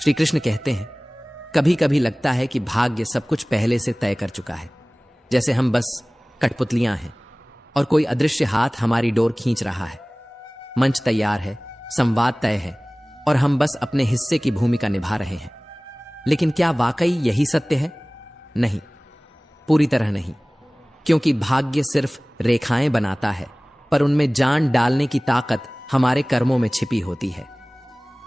श्री कृष्ण कहते हैं, कभी कभी लगता है कि भाग्य सब कुछ पहले से तय कर चुका है, जैसे हम बस कठपुतलियां हैं और कोई अदृश्य हाथ हमारी डोर खींच रहा है। मंच तैयार है, संवाद तय है और हम बस अपने हिस्से की भूमिका निभा रहे हैं। लेकिन क्या वाकई यही सत्य है? नहीं, पूरी तरह नहीं, क्योंकि भाग्य सिर्फ रेखाएं बनाता है, पर उनमें जान डालने की ताकत हमारे कर्मों में छिपी होती है।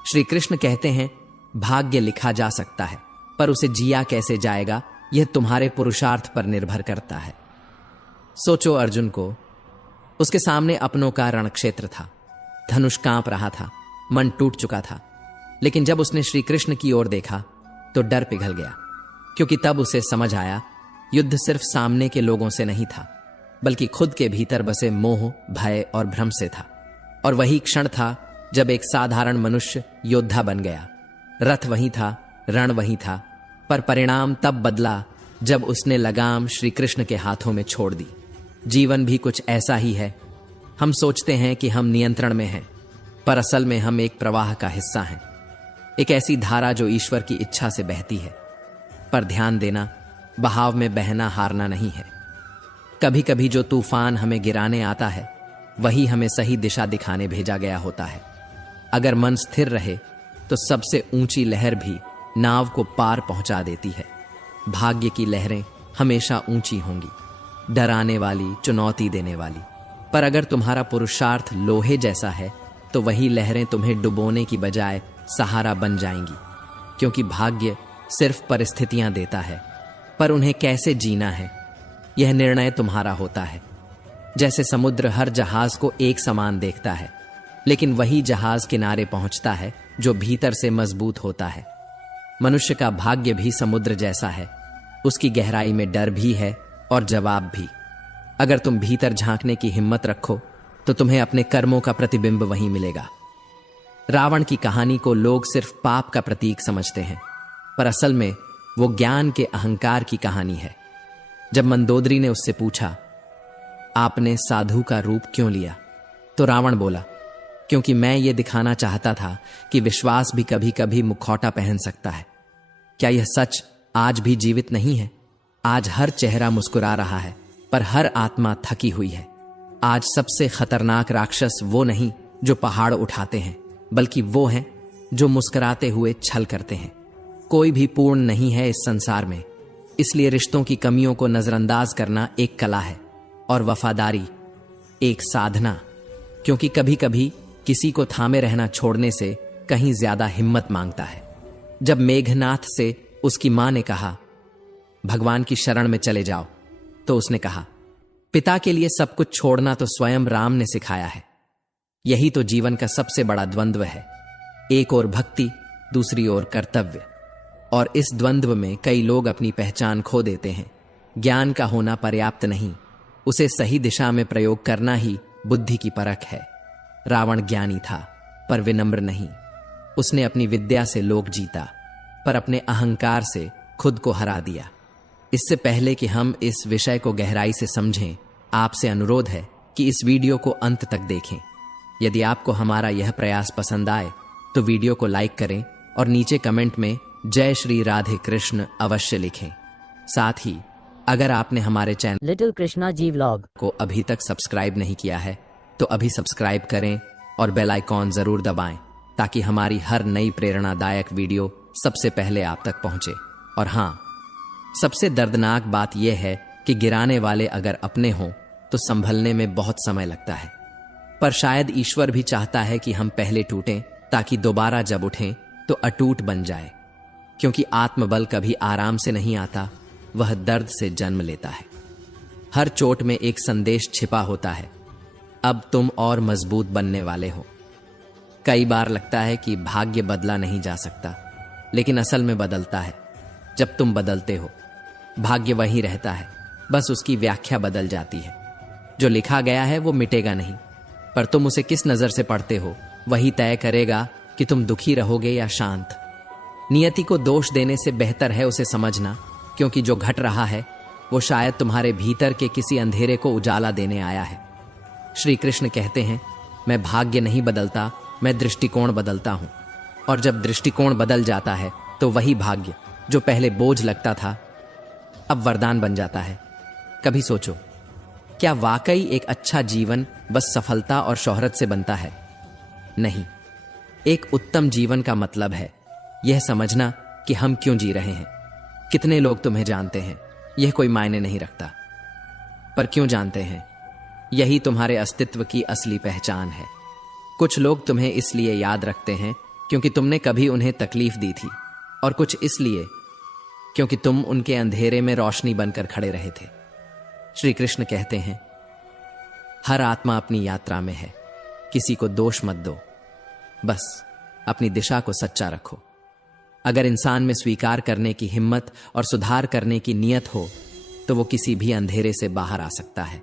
श्री कृष्ण कहते हैं, भाग्य लिखा जा सकता है, पर उसे जिया कैसे जाएगा यह तुम्हारे पुरुषार्थ पर निर्भर करता है। सोचो अर्जुन को, उसके सामने अपनों का रणक्षेत्र था, धनुष कांप रहा था, मन टूट चुका था, लेकिन जब उसने श्री कृष्ण की ओर देखा तो डर पिघल गया, क्योंकि तब उसे समझ आया युद्ध सिर्फ सामने के लोगों से नहीं था, बल्कि खुद के भीतर बसे मोह, भय और भ्रम से था। और वही क्षण था जब एक साधारण मनुष्य योद्धा बन गया। रथ वही था, रण वही था, पर परिणाम तब बदला जब उसने लगाम श्री कृष्ण के हाथों में छोड़ दी। जीवन भी कुछ ऐसा ही है। हम सोचते हैं कि हम नियंत्रण में हैं, पर असल में हम एक प्रवाह का हिस्सा हैं, एक ऐसी धारा जो ईश्वर की इच्छा से बहती है। पर ध्यान देना, बहाव में बहना हारना नहीं है। कभी कभी जो तूफान हमें गिराने आता है, वही हमें सही दिशा दिखाने भेजा गया होता है। अगर मन स्थिर रहे तो सबसे ऊंची लहर भी नाव को पार पहुंचा देती है। भाग्य की लहरें हमेशा ऊंची होंगी, डराने वाली, चुनौती देने वाली। पर अगर तुम्हारा पुरुषार्थ लोहे जैसा है तो वही लहरें तुम्हें डुबोने की बजाय सहारा बन जाएंगी, क्योंकि भाग्य सिर्फ परिस्थितियां देता है, पर उन्हें कैसे जीना है यह निर्णय तुम्हारा होता है। जैसे समुद्र हर जहाज को एक समान देखता है, लेकिन वही जहाज किनारे पहुंचता है जो भीतर से मजबूत होता है। मनुष्य का भाग्य भी समुद्र जैसा है, उसकी गहराई में डर भी है और जवाब भी। अगर तुम भीतर झांकने की हिम्मत रखो तो तुम्हें अपने कर्मों का प्रतिबिंब वहीं मिलेगा। रावण की कहानी को लोग सिर्फ पाप का प्रतीक समझते हैं, पर असल में वो ज्ञान के अहंकार की कहानी है। जब मंदोदरी ने उससे पूछा, आपने साधु का रूप क्यों लिया, तो रावण बोला, क्योंकि मैं ये दिखाना चाहता था कि विश्वास भी कभी कभी मुखौटा पहन सकता है। क्या यह सच आज भी जीवित नहीं है? आज हर चेहरा मुस्कुरा रहा है, पर हर आत्मा थकी हुई है। आज सबसे खतरनाक राक्षस वो नहीं जो पहाड़ उठाते हैं, बल्कि वो हैं जो मुस्कुराते हुए छल करते हैं। कोई भी पूर्ण नहीं है इस संसार में, इसलिए रिश्तों की कमियों को नजरअंदाज करना एक कला है और वफादारी एक साधना, क्योंकि कभी कभी किसी को थामे रहना छोड़ने से कहीं ज्यादा हिम्मत मांगता है। जब मेघनाथ से उसकी मां ने कहा, भगवान की शरण में चले जाओ, तो उसने कहा, पिता के लिए सब कुछ छोड़ना तो स्वयं राम ने सिखाया है। यही तो जीवन का सबसे बड़ा द्वंद्व है, एक ओर भक्ति, दूसरी ओर कर्तव्य। और इस द्वंद्व में कई लोग अपनी पहचान खो देते हैं। ज्ञान का होना पर्याप्त नहीं, उसे सही दिशा में प्रयोग करना ही बुद्धि की परख है। रावण ज्ञानी था, पर विनम्र नहीं। उसने अपनी विद्या से लोक जीता, पर अपने अहंकार से खुद को हरा दिया। इससे पहले कि हम इस विषय को गहराई से समझें, आपसे अनुरोध है कि इस वीडियो को अंत तक देखें। यदि आपको हमारा यह प्रयास पसंद आए तो वीडियो को लाइक करें और नीचे कमेंट में जय श्री राधे कृष्ण अवश्य लिखें। साथ ही अगर आपने हमारे channel little Krishna ji vlog को अभी तक सब्सक्राइब नहीं किया है तो अभी सब्सक्राइब करें और बेल आइकॉन जरूर दबाएं, ताकि हमारी हर नई प्रेरणादायक वीडियो सबसे पहले आप तक पहुंचे। और हाँ, सबसे दर्दनाक बात यह है कि गिराने वाले अगर अपने हों तो संभलने में बहुत समय लगता है। पर शायद ईश्वर भी चाहता है कि हम पहले टूटें, ताकि दोबारा जब उठें तो अटूट बन जाए। क्योंकि आत्मबल कभी आराम से नहीं आता, वह दर्द से जन्म लेता है। हर चोट में एक संदेश छिपा होता है, अब तुम और मजबूत बनने वाले हो। कई बार लगता है कि भाग्य बदला नहीं जा सकता, लेकिन असल में बदलता है जब तुम बदलते हो। भाग्य वही रहता है, बस उसकी व्याख्या बदल जाती है। जो लिखा गया है वो मिटेगा नहीं, पर तुम उसे किस नजर से पढ़ते हो वही तय करेगा कि तुम दुखी रहोगे या शांत। नियति को दोष देने से बेहतर है उसे समझना, क्योंकि जो घट रहा है वो शायद तुम्हारे भीतर के किसी अंधेरे को उजाला देने आया है। श्री कृष्ण कहते हैं, मैं भाग्य नहीं बदलता, मैं दृष्टिकोण बदलता हूं। और जब दृष्टिकोण बदल जाता है तो वही भाग्य जो पहले बोझ लगता था अब वरदान बन जाता है। कभी सोचो, क्या वाकई एक अच्छा जीवन बस सफलता और शोहरत से बनता है? नहीं, एक उत्तम जीवन का मतलब है यह समझना कि हम क्यों जी रहे हैं। कितने लोग तुम्हें जानते हैं यह कोई मायने नहीं रखता, पर क्यों जानते हैं यही तुम्हारे अस्तित्व की असली पहचान है। कुछ लोग तुम्हें इसलिए याद रखते हैं क्योंकि तुमने कभी उन्हें तकलीफ दी थी, और कुछ इसलिए क्योंकि तुम उनके अंधेरे में रोशनी बनकर खड़े रहे थे। श्री कृष्ण कहते हैं, हर आत्मा अपनी यात्रा में है, किसी को दोष मत दो, बस अपनी दिशा को सच्चा रखो। अगर इंसान में स्वीकार करने की हिम्मत और सुधार करने की नीयत हो तो वो किसी भी अंधेरे से बाहर आ सकता है।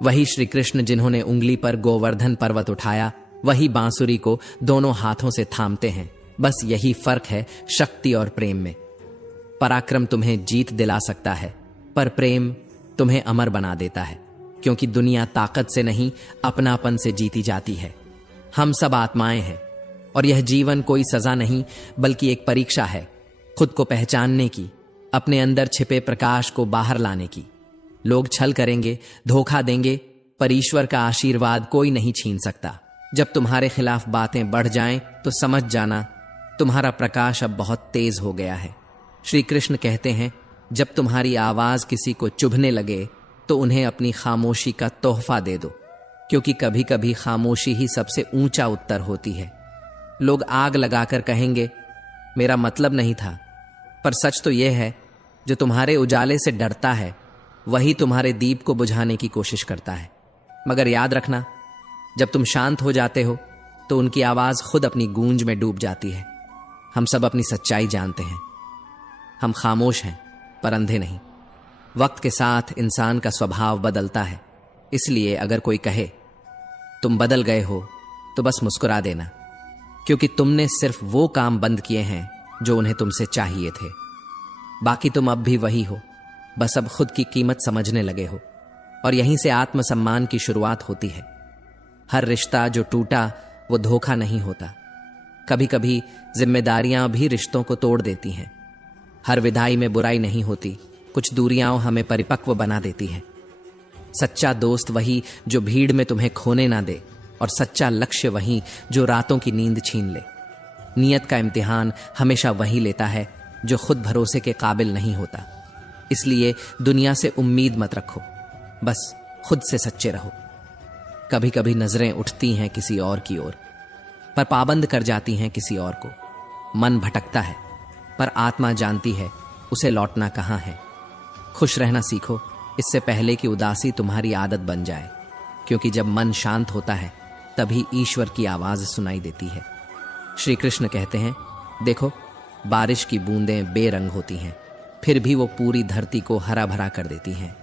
वही श्री कृष्ण जिन्होंने उंगली पर गोवर्धन पर्वत उठाया, वही बांसुरी को दोनों हाथों से थामते हैं। बस यही फर्क है शक्ति और प्रेम में। पराक्रम तुम्हें जीत दिला सकता है, पर प्रेम तुम्हें अमर बना देता है, क्योंकि दुनिया ताकत से नहीं अपनापन से जीती जाती है। हम सब आत्माएं हैं और यह जीवन कोई सजा नहीं बल्कि एक परीक्षा है, खुद को पहचानने की, अपने अंदर छिपे प्रकाश को बाहर लाने की। लोग छल करेंगे, धोखा देंगे, पर ईश्वर का आशीर्वाद कोई नहीं छीन सकता। जब तुम्हारे खिलाफ बातें बढ़ जाएं तो समझ जाना तुम्हारा प्रकाश अब बहुत तेज हो गया है। श्री कृष्ण कहते हैं, जब तुम्हारी आवाज किसी को चुभने लगे तो उन्हें अपनी खामोशी का तोहफा दे दो, क्योंकि कभी कभी खामोशी ही सबसे ऊंचा उत्तर होती है। लोग आग लगाकर कहेंगे मेरा मतलब नहीं था, पर सच तो यह है जो तुम्हारे उजाले से डरता है वही तुम्हारे दीप को बुझाने की कोशिश करता है। मगर याद रखना, जब तुम शांत हो जाते हो तो उनकी आवाज खुद अपनी गूंज में डूब जाती है। हम सब अपनी सच्चाई जानते हैं, हम खामोश हैं पर अंधे नहीं। वक्त के साथ इंसान का स्वभाव बदलता है, इसलिए अगर कोई कहे तुम बदल गए हो तो बस मुस्कुरा देना, क्योंकि तुमने सिर्फ वो काम बंद किए हैं जो उन्हें तुमसे चाहिए थे। बाकी तुम अब भी वही हो, बस अब खुद की कीमत समझने लगे हो, और यहीं से आत्मसम्मान की शुरुआत होती है। हर रिश्ता जो टूटा वो धोखा नहीं होता, कभी कभी जिम्मेदारियां भी रिश्तों को तोड़ देती हैं। हर विदाई में बुराई नहीं होती, कुछ दूरियां हमें परिपक्व बना देती हैं। सच्चा दोस्त वही जो भीड़ में तुम्हें खोने ना दे, और सच्चा लक्ष्य वही जो रातों की नींद छीन ले। नियत का इम्तिहान हमेशा वही लेता है जो खुद भरोसे के काबिल नहीं होता। इसलिए दुनिया से उम्मीद मत रखो, बस खुद से सच्चे रहो। कभी कभी नजरें उठती हैं किसी और की ओर, पर पाबंद कर जाती हैं किसी और को। मन भटकता है, पर आत्मा जानती है उसे लौटना कहाँ है। खुश रहना सीखो, इससे पहले कि उदासी तुम्हारी आदत बन जाए, क्योंकि जब मन शांत होता है तभी ईश्वर की आवाज सुनाई देती है। श्री कृष्ण कहते हैं, देखो बारिश की बूंदें बेरंग होती हैं, फिर भी वो पूरी धरती को हरा भरा कर देती हैं।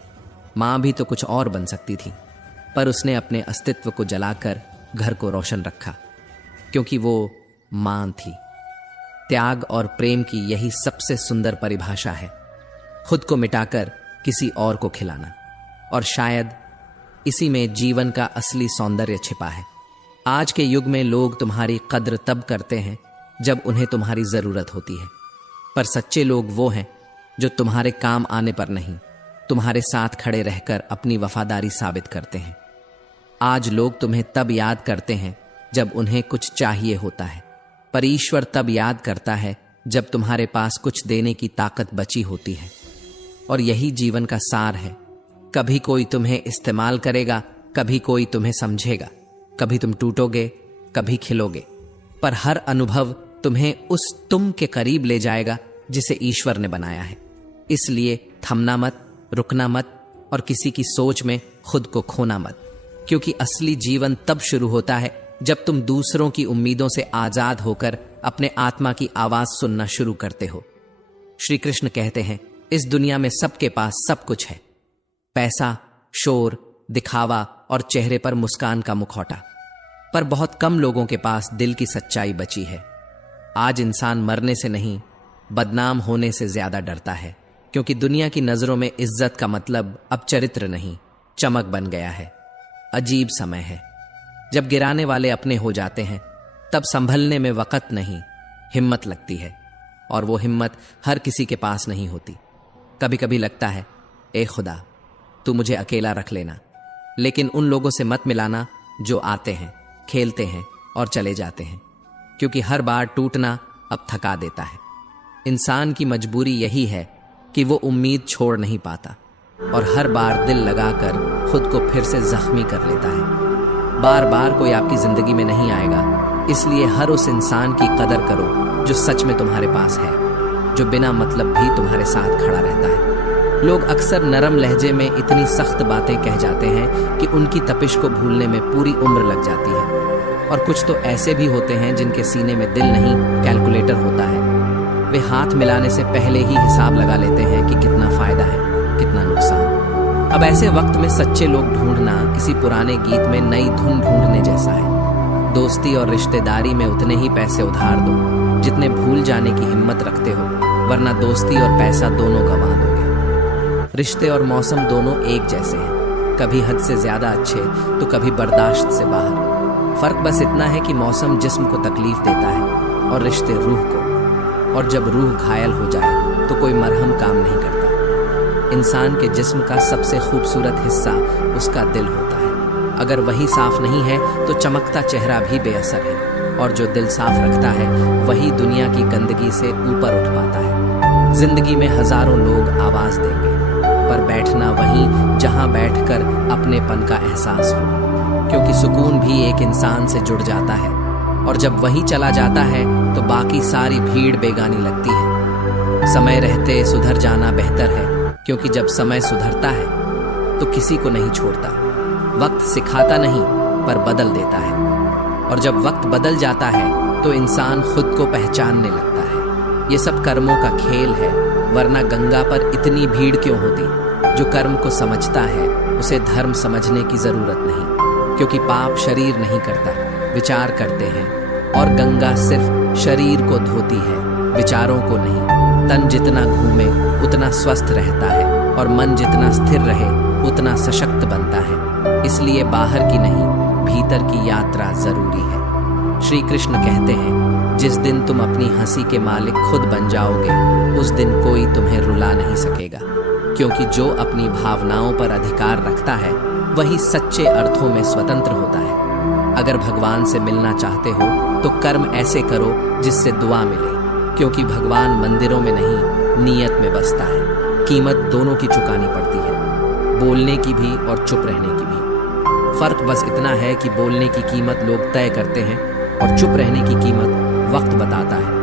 माँ भी तो कुछ और बन सकती थी, पर उसने अपने अस्तित्व को जलाकर घर को रोशन रखा, क्योंकि वो माँ थी। त्याग और प्रेम की यही सबसे सुंदर परिभाषा है, खुद को मिटाकर किसी और को खिलाना। और शायद इसी में जीवन का असली सौंदर्य छिपा है। आज के युग में लोग तुम्हारी कद्र तब करते हैं जब उन्हें तुम्हारी जरूरत होती है, पर सच्चे लोग वो हैं जो तुम्हारे काम आने पर नहीं, तुम्हारे साथ खड़े रहकर अपनी वफादारी साबित करते हैं। आज लोग तुम्हें तब याद करते हैं जब उन्हें कुछ चाहिए होता है, पर ईश्वर तब याद करता है जब तुम्हारे पास कुछ देने की ताकत बची होती है। और यही जीवन का सार है। कभी कोई तुम्हें इस्तेमाल करेगा, कभी कोई तुम्हें समझेगा, कभी तुम टूटोगे, कभी खिलोगे, पर हर अनुभव तुम्हें उस तुम के करीब ले जाएगा जिसे ईश्वर ने बनाया है। इसलिए थमना मत, रुकना मत, और किसी की सोच में खुद को खोना मत, क्योंकि असली जीवन तब शुरू होता है जब तुम दूसरों की उम्मीदों से आजाद होकर अपने आत्मा की आवाज सुनना शुरू करते हो। श्री कृष्ण कहते हैं, इस दुनिया में सबके पास सब कुछ है, पैसा, शोर, दिखावा और चेहरे पर मुस्कान का मुखौटा, पर बहुत कम लोगों के पास दिल की सच्चाई बची है। आज इंसान मरने से नहीं, बदनाम होने से ज्यादा डरता है, क्योंकि दुनिया की नजरों में इज्जत का मतलब अब चरित्र नहीं, चमक बन गया है। अजीब समय है, जब गिराने वाले अपने हो जाते हैं, तब संभलने में वक़्त नहीं, हिम्मत लगती है, और वो हिम्मत हर किसी के पास नहीं होती। कभी कभी लगता है, ए खुदा, तू मुझे अकेला रख लेना, लेकिन उन लोगों से मत मिलाना जो आते हैं, खेलते हैं और चले जाते हैं, क्योंकि हर बार टूटना अब थका देता है। इंसान की मजबूरी यही है कि वो उम्मीद छोड़ नहीं पाता और हर बार दिल लगाकर खुद को फिर से जख्मी कर लेता है। बार बार कोई आपकी जिंदगी में नहीं आएगा, इसलिए हर उस इंसान की कदर करो जो सच में तुम्हारे पास है, जो बिना मतलब भी तुम्हारे साथ खड़ा रहता है। लोग अक्सर नरम लहजे में इतनी सख्त बातें कह जाते हैं कि उनकी तपिश को भूलने में पूरी उम्र लग जाती है। और कुछ तो ऐसे भी होते हैं जिनके सीने में दिल नहीं, कैलकुलेटर होता है। वे हाथ मिलाने से पहले ही हिसाब लगा लेते हैं कि कितना फायदा है, कितना नुकसान। अब ऐसे वक्त में सच्चे लोग ढूंढना किसी पुराने गीत में नई धुन ढूंढने जैसा है। दोस्ती और रिश्तेदारी में उतने ही पैसे उधार दो जितने भूल जाने की हिम्मत रखते हो, वरना दोस्ती और पैसा दोनों गंवा दोगे। रिश्ते और मौसम दोनों एक जैसे हैं, कभी हद से ज्यादा अच्छे तो कभी बर्दाश्त से बाहर। फर्क बस इतना है कि मौसम जिस्म को तकलीफ देता है और रिश्ते रूह को, और जब रूह घायल हो जाए तो कोई मरहम काम नहीं करता। इंसान के जिस्म का सबसे खूबसूरत हिस्सा उसका दिल होता है। अगर वही साफ नहीं है तो चमकता चेहरा भी बेअसर है, और जो दिल साफ रखता है वही दुनिया की गंदगी से ऊपर उठ पाता है। जिंदगी में हजारों लोग आवाज देंगे, पर बैठना वहीं जहां बैठकर अपनेपन का एहसास हो, क्योंकि सुकून भी एक इंसान से जुड़ जाता है, और जब वही चला जाता है तो बाकी सारी भीड़ बेगानी लगती है। समय रहते सुधर जाना बेहतर है, क्योंकि जब समय सुधरता है तो किसी को नहीं छोड़ता। वक्त सिखाता नहीं पर बदल देता है, और जब वक्त बदल जाता है तो इंसान खुद को पहचानने लगता है। ये सब कर्मों का खेल है, वरना गंगा पर इतनी भीड़ क्यों होती। जो कर्म को समझता है उसे धर्म समझने की जरूरत नहीं, क्योंकि पाप शरीर नहीं करता, विचार करते हैं, और गंगा सिर्फ शरीर को धोती है, विचारों को नहीं। तन जितना घूमे उतना स्वस्थ रहता है, और मन जितना स्थिर रहे उतना सशक्त बनता है। इसलिए बाहर की नहीं, भीतर की यात्रा जरूरी है। श्री कृष्ण कहते हैं, जिस दिन तुम अपनी हंसी के मालिक खुद बन जाओगे, उस दिन कोई तुम्हें रुला नहीं सकेगा, क्योंकि जो अपनी भावनाओं पर अधिकार रखता है वही सच्चे अर्थों में स्वतंत्र होता है। अगर भगवान से मिलना चाहते हो तो कर्म ऐसे करो जिससे दुआ मिले, क्योंकि भगवान मंदिरों में नहीं, नीयत में बसता है। कीमत दोनों की चुकानी पड़ती है, बोलने की भी और चुप रहने की भी। फर्क बस इतना है कि बोलने की कीमत लोग तय करते हैं और चुप रहने की कीमत वक्त बताता है।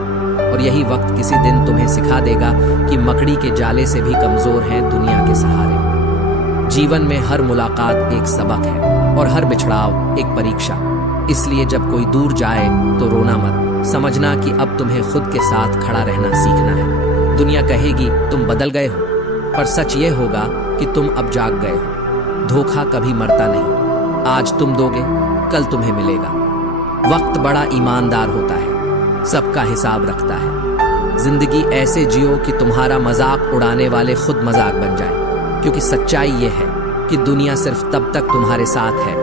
और यही वक्त किसी दिन तुम्हें सिखा देगा कि मकड़ी के जाले से भी कमजोर हैं दुनिया के सहारे। जीवन में हर मुलाकात एक सबक है और हर बिछड़ाव एक परीक्षा। इसलिए जब कोई दूर जाए तो रोना मत, समझना कि अब तुम्हें खुद के साथ खड़ा रहना सीखना है। दुनिया कहेगी तुम बदल गए हो, पर सच ये होगा कि तुम अब जाग गए हो। धोखा कभी मरता नहीं, आज तुम दोगे कल तुम्हें मिलेगा। वक्त बड़ा ईमानदार होता है, सबका हिसाब रखता है। जिंदगी ऐसे जियो कि तुम्हारा मजाक उड़ाने वाले खुद मजाक बन जाए, क्योंकि सच्चाई ये है कि दुनिया सिर्फ तब तक तुम्हारे साथ है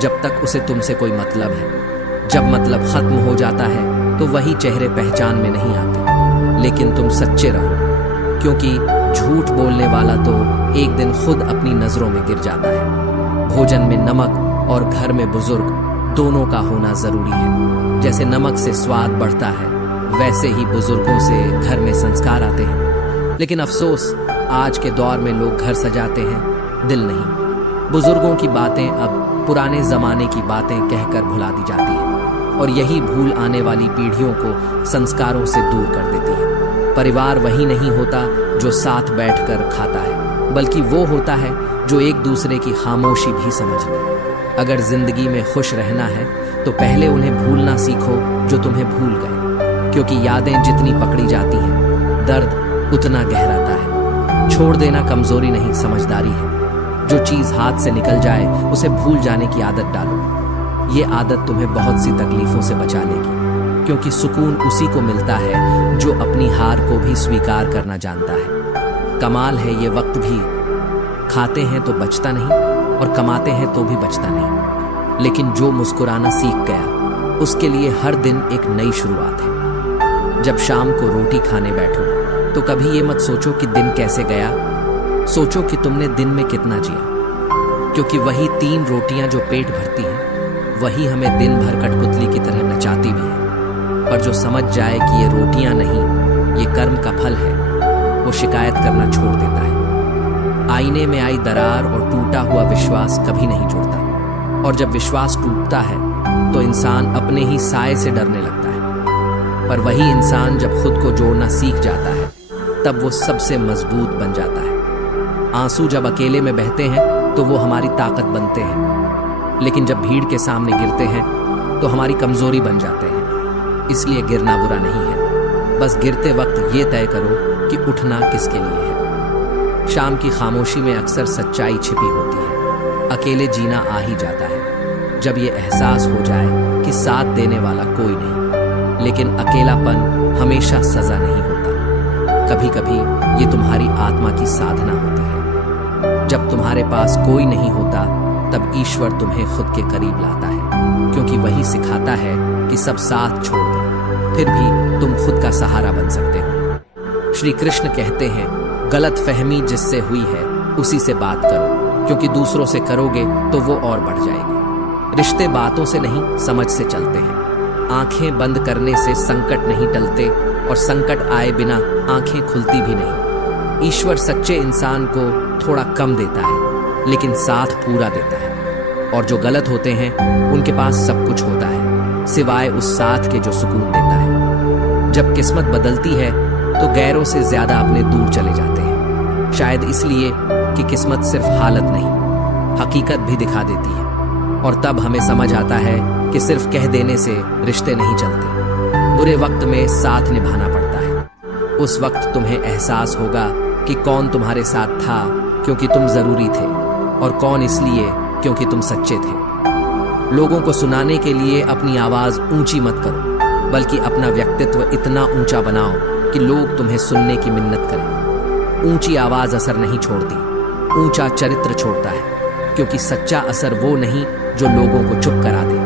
जब तक उसे तुमसे कोई मतलब है। जब मतलब खत्म हो जाता है तो वही चेहरे पहचान में नहीं आते। लेकिन तुम सच्चे रहो, क्योंकि झूठ बोलने वाला तो एक दिन खुद अपनी नजरों में गिर जाता है। भोजन में नमक और घर में बुजुर्ग दोनों का होना जरूरी है। जैसे नमक से स्वाद बढ़ता है, वैसे ही बुजुर्गों से घर में संस्कार आते हैं। लेकिन अफसोस, आज के दौर में लोग घर सजाते हैं, दिल नहीं। बुजुर्गों की बातें अब पुराने जमाने की बातें कहकर भुला दी जाती है, और यही भूल आने वाली पीढ़ियों को संस्कारों से दूर कर देती है। परिवार वही नहीं होता जो साथ बैठकर खाता है, बल्कि वो होता है जो एक दूसरे की खामोशी भी समझ ले। अगर जिंदगी में खुश रहना है तो पहले उन्हें भूलना सीखो जो तुम्हें भूल गए, क्योंकि यादें जितनी पकड़ी जाती हैं, दर्द उतना गहराता है। छोड़ देना कमजोरी नहीं, समझदारी है। जो चीज हाथ से निकल जाए उसे भूल जाने की आदत डालो। ये आदत तुम्हें बहुत सी तकलीफों से बचा लेगी, क्योंकि सुकून उसी को मिलता है जो अपनी हार को भी स्वीकार करना जानता है। कमाल है ये वक्त भी, खाते हैं तो बचता नहीं और कमाते हैं तो भी बचता नहीं। लेकिन जो मुस्कुराना सीख गया, उसके लिए हर दिन एक नई शुरुआत है। जब शाम को रोटी खाने बैठो तो कभी ये मत सोचो कि दिन कैसे गया, सोचो कि तुमने दिन में कितना जिया। क्योंकि वही 3 रोटियां जो पेट भरती हैं वही हमें दिन भर कठपुतली की तरह नचाती भी हैं। पर जो समझ जाए कि ये रोटियां नहीं, ये कर्म का फल है, वो शिकायत करना छोड़ देता है। आईने में आई दरार और टूटा हुआ विश्वास कभी नहीं जुड़ता, और जब विश्वास टूटता है तो इंसान अपने ही साए से डरने लगता है। पर वही इंसान जब खुद को जोड़ना सीख जाता है तब वो सबसे मजबूत बन जाता है। आंसू जब अकेले में बहते हैं तो वो हमारी ताकत बनते हैं, लेकिन जब भीड़ के सामने गिरते हैं तो हमारी कमजोरी बन जाते हैं। इसलिए गिरना बुरा नहीं है, बस गिरते वक्त ये तय करो कि उठना किसके लिए है। शाम की खामोशी में अक्सर सच्चाई छिपी होती है। अकेले जीना आ ही जाता है जब ये एहसास हो जाए कि साथ देने वाला कोई नहीं। लेकिन अकेलापन हमेशा सजा नहीं होता, कभी कभी ये तुम्हारी आत्मा की साधना होती है। जब तुम्हारे पास कोई नहीं होता तब ईश्वर तुम्हें खुद के करीब लाता है, क्योंकि वही सिखाता है कि सब साथ छोड़ दो, फिर भी तुम खुद का सहारा बन सकते हो। श्री कृष्ण कहते हैं, गलत फहमी जिससे हुई है उसी से बात करो, क्योंकि दूसरों से करोगे तो वो और बढ़ जाएगी। रिश्ते बातों से नहीं, समझ से चलते हैं। आंखें बंद करने से संकट नहीं टलते, और संकट आए बिना आंखें खुलती भी नहीं। ईश्वर सच्चे इंसान को थोड़ा कम देता है, लेकिन साथ पूरा देता है। और जो गलत होते हैं उनके पास सब कुछ होता है, सिवाय उस साथ के जो सुकून देता है। जब किस्मत बदलती है तो गैरों से ज्यादा अपने दूर चले जाते हैं, शायद इसलिए कि किस्मत सिर्फ हालत नहीं, हकीकत भी दिखा देती है। और तब हमें समझ आता है कि सिर्फ कह देने से रिश्ते नहीं चलते, बुरे वक्त में साथ निभाना पड़ता है। उस वक्त तुम्हें एहसास होगा कि कौन तुम्हारे साथ था क्योंकि तुम जरूरी थे, और कौन इसलिए क्योंकि तुम सच्चे थे। लोगों को सुनाने के लिए अपनी आवाज ऊंची मत करो, बल्कि अपना व्यक्तित्व इतना ऊंचा बनाओ कि लोग तुम्हें सुनने की मिन्नत करें। ऊंची आवाज असर नहीं छोड़ती, ऊंचा चरित्र छोड़ता है। क्योंकि सच्चा असर वो नहीं जो लोगों को चुप करा दे,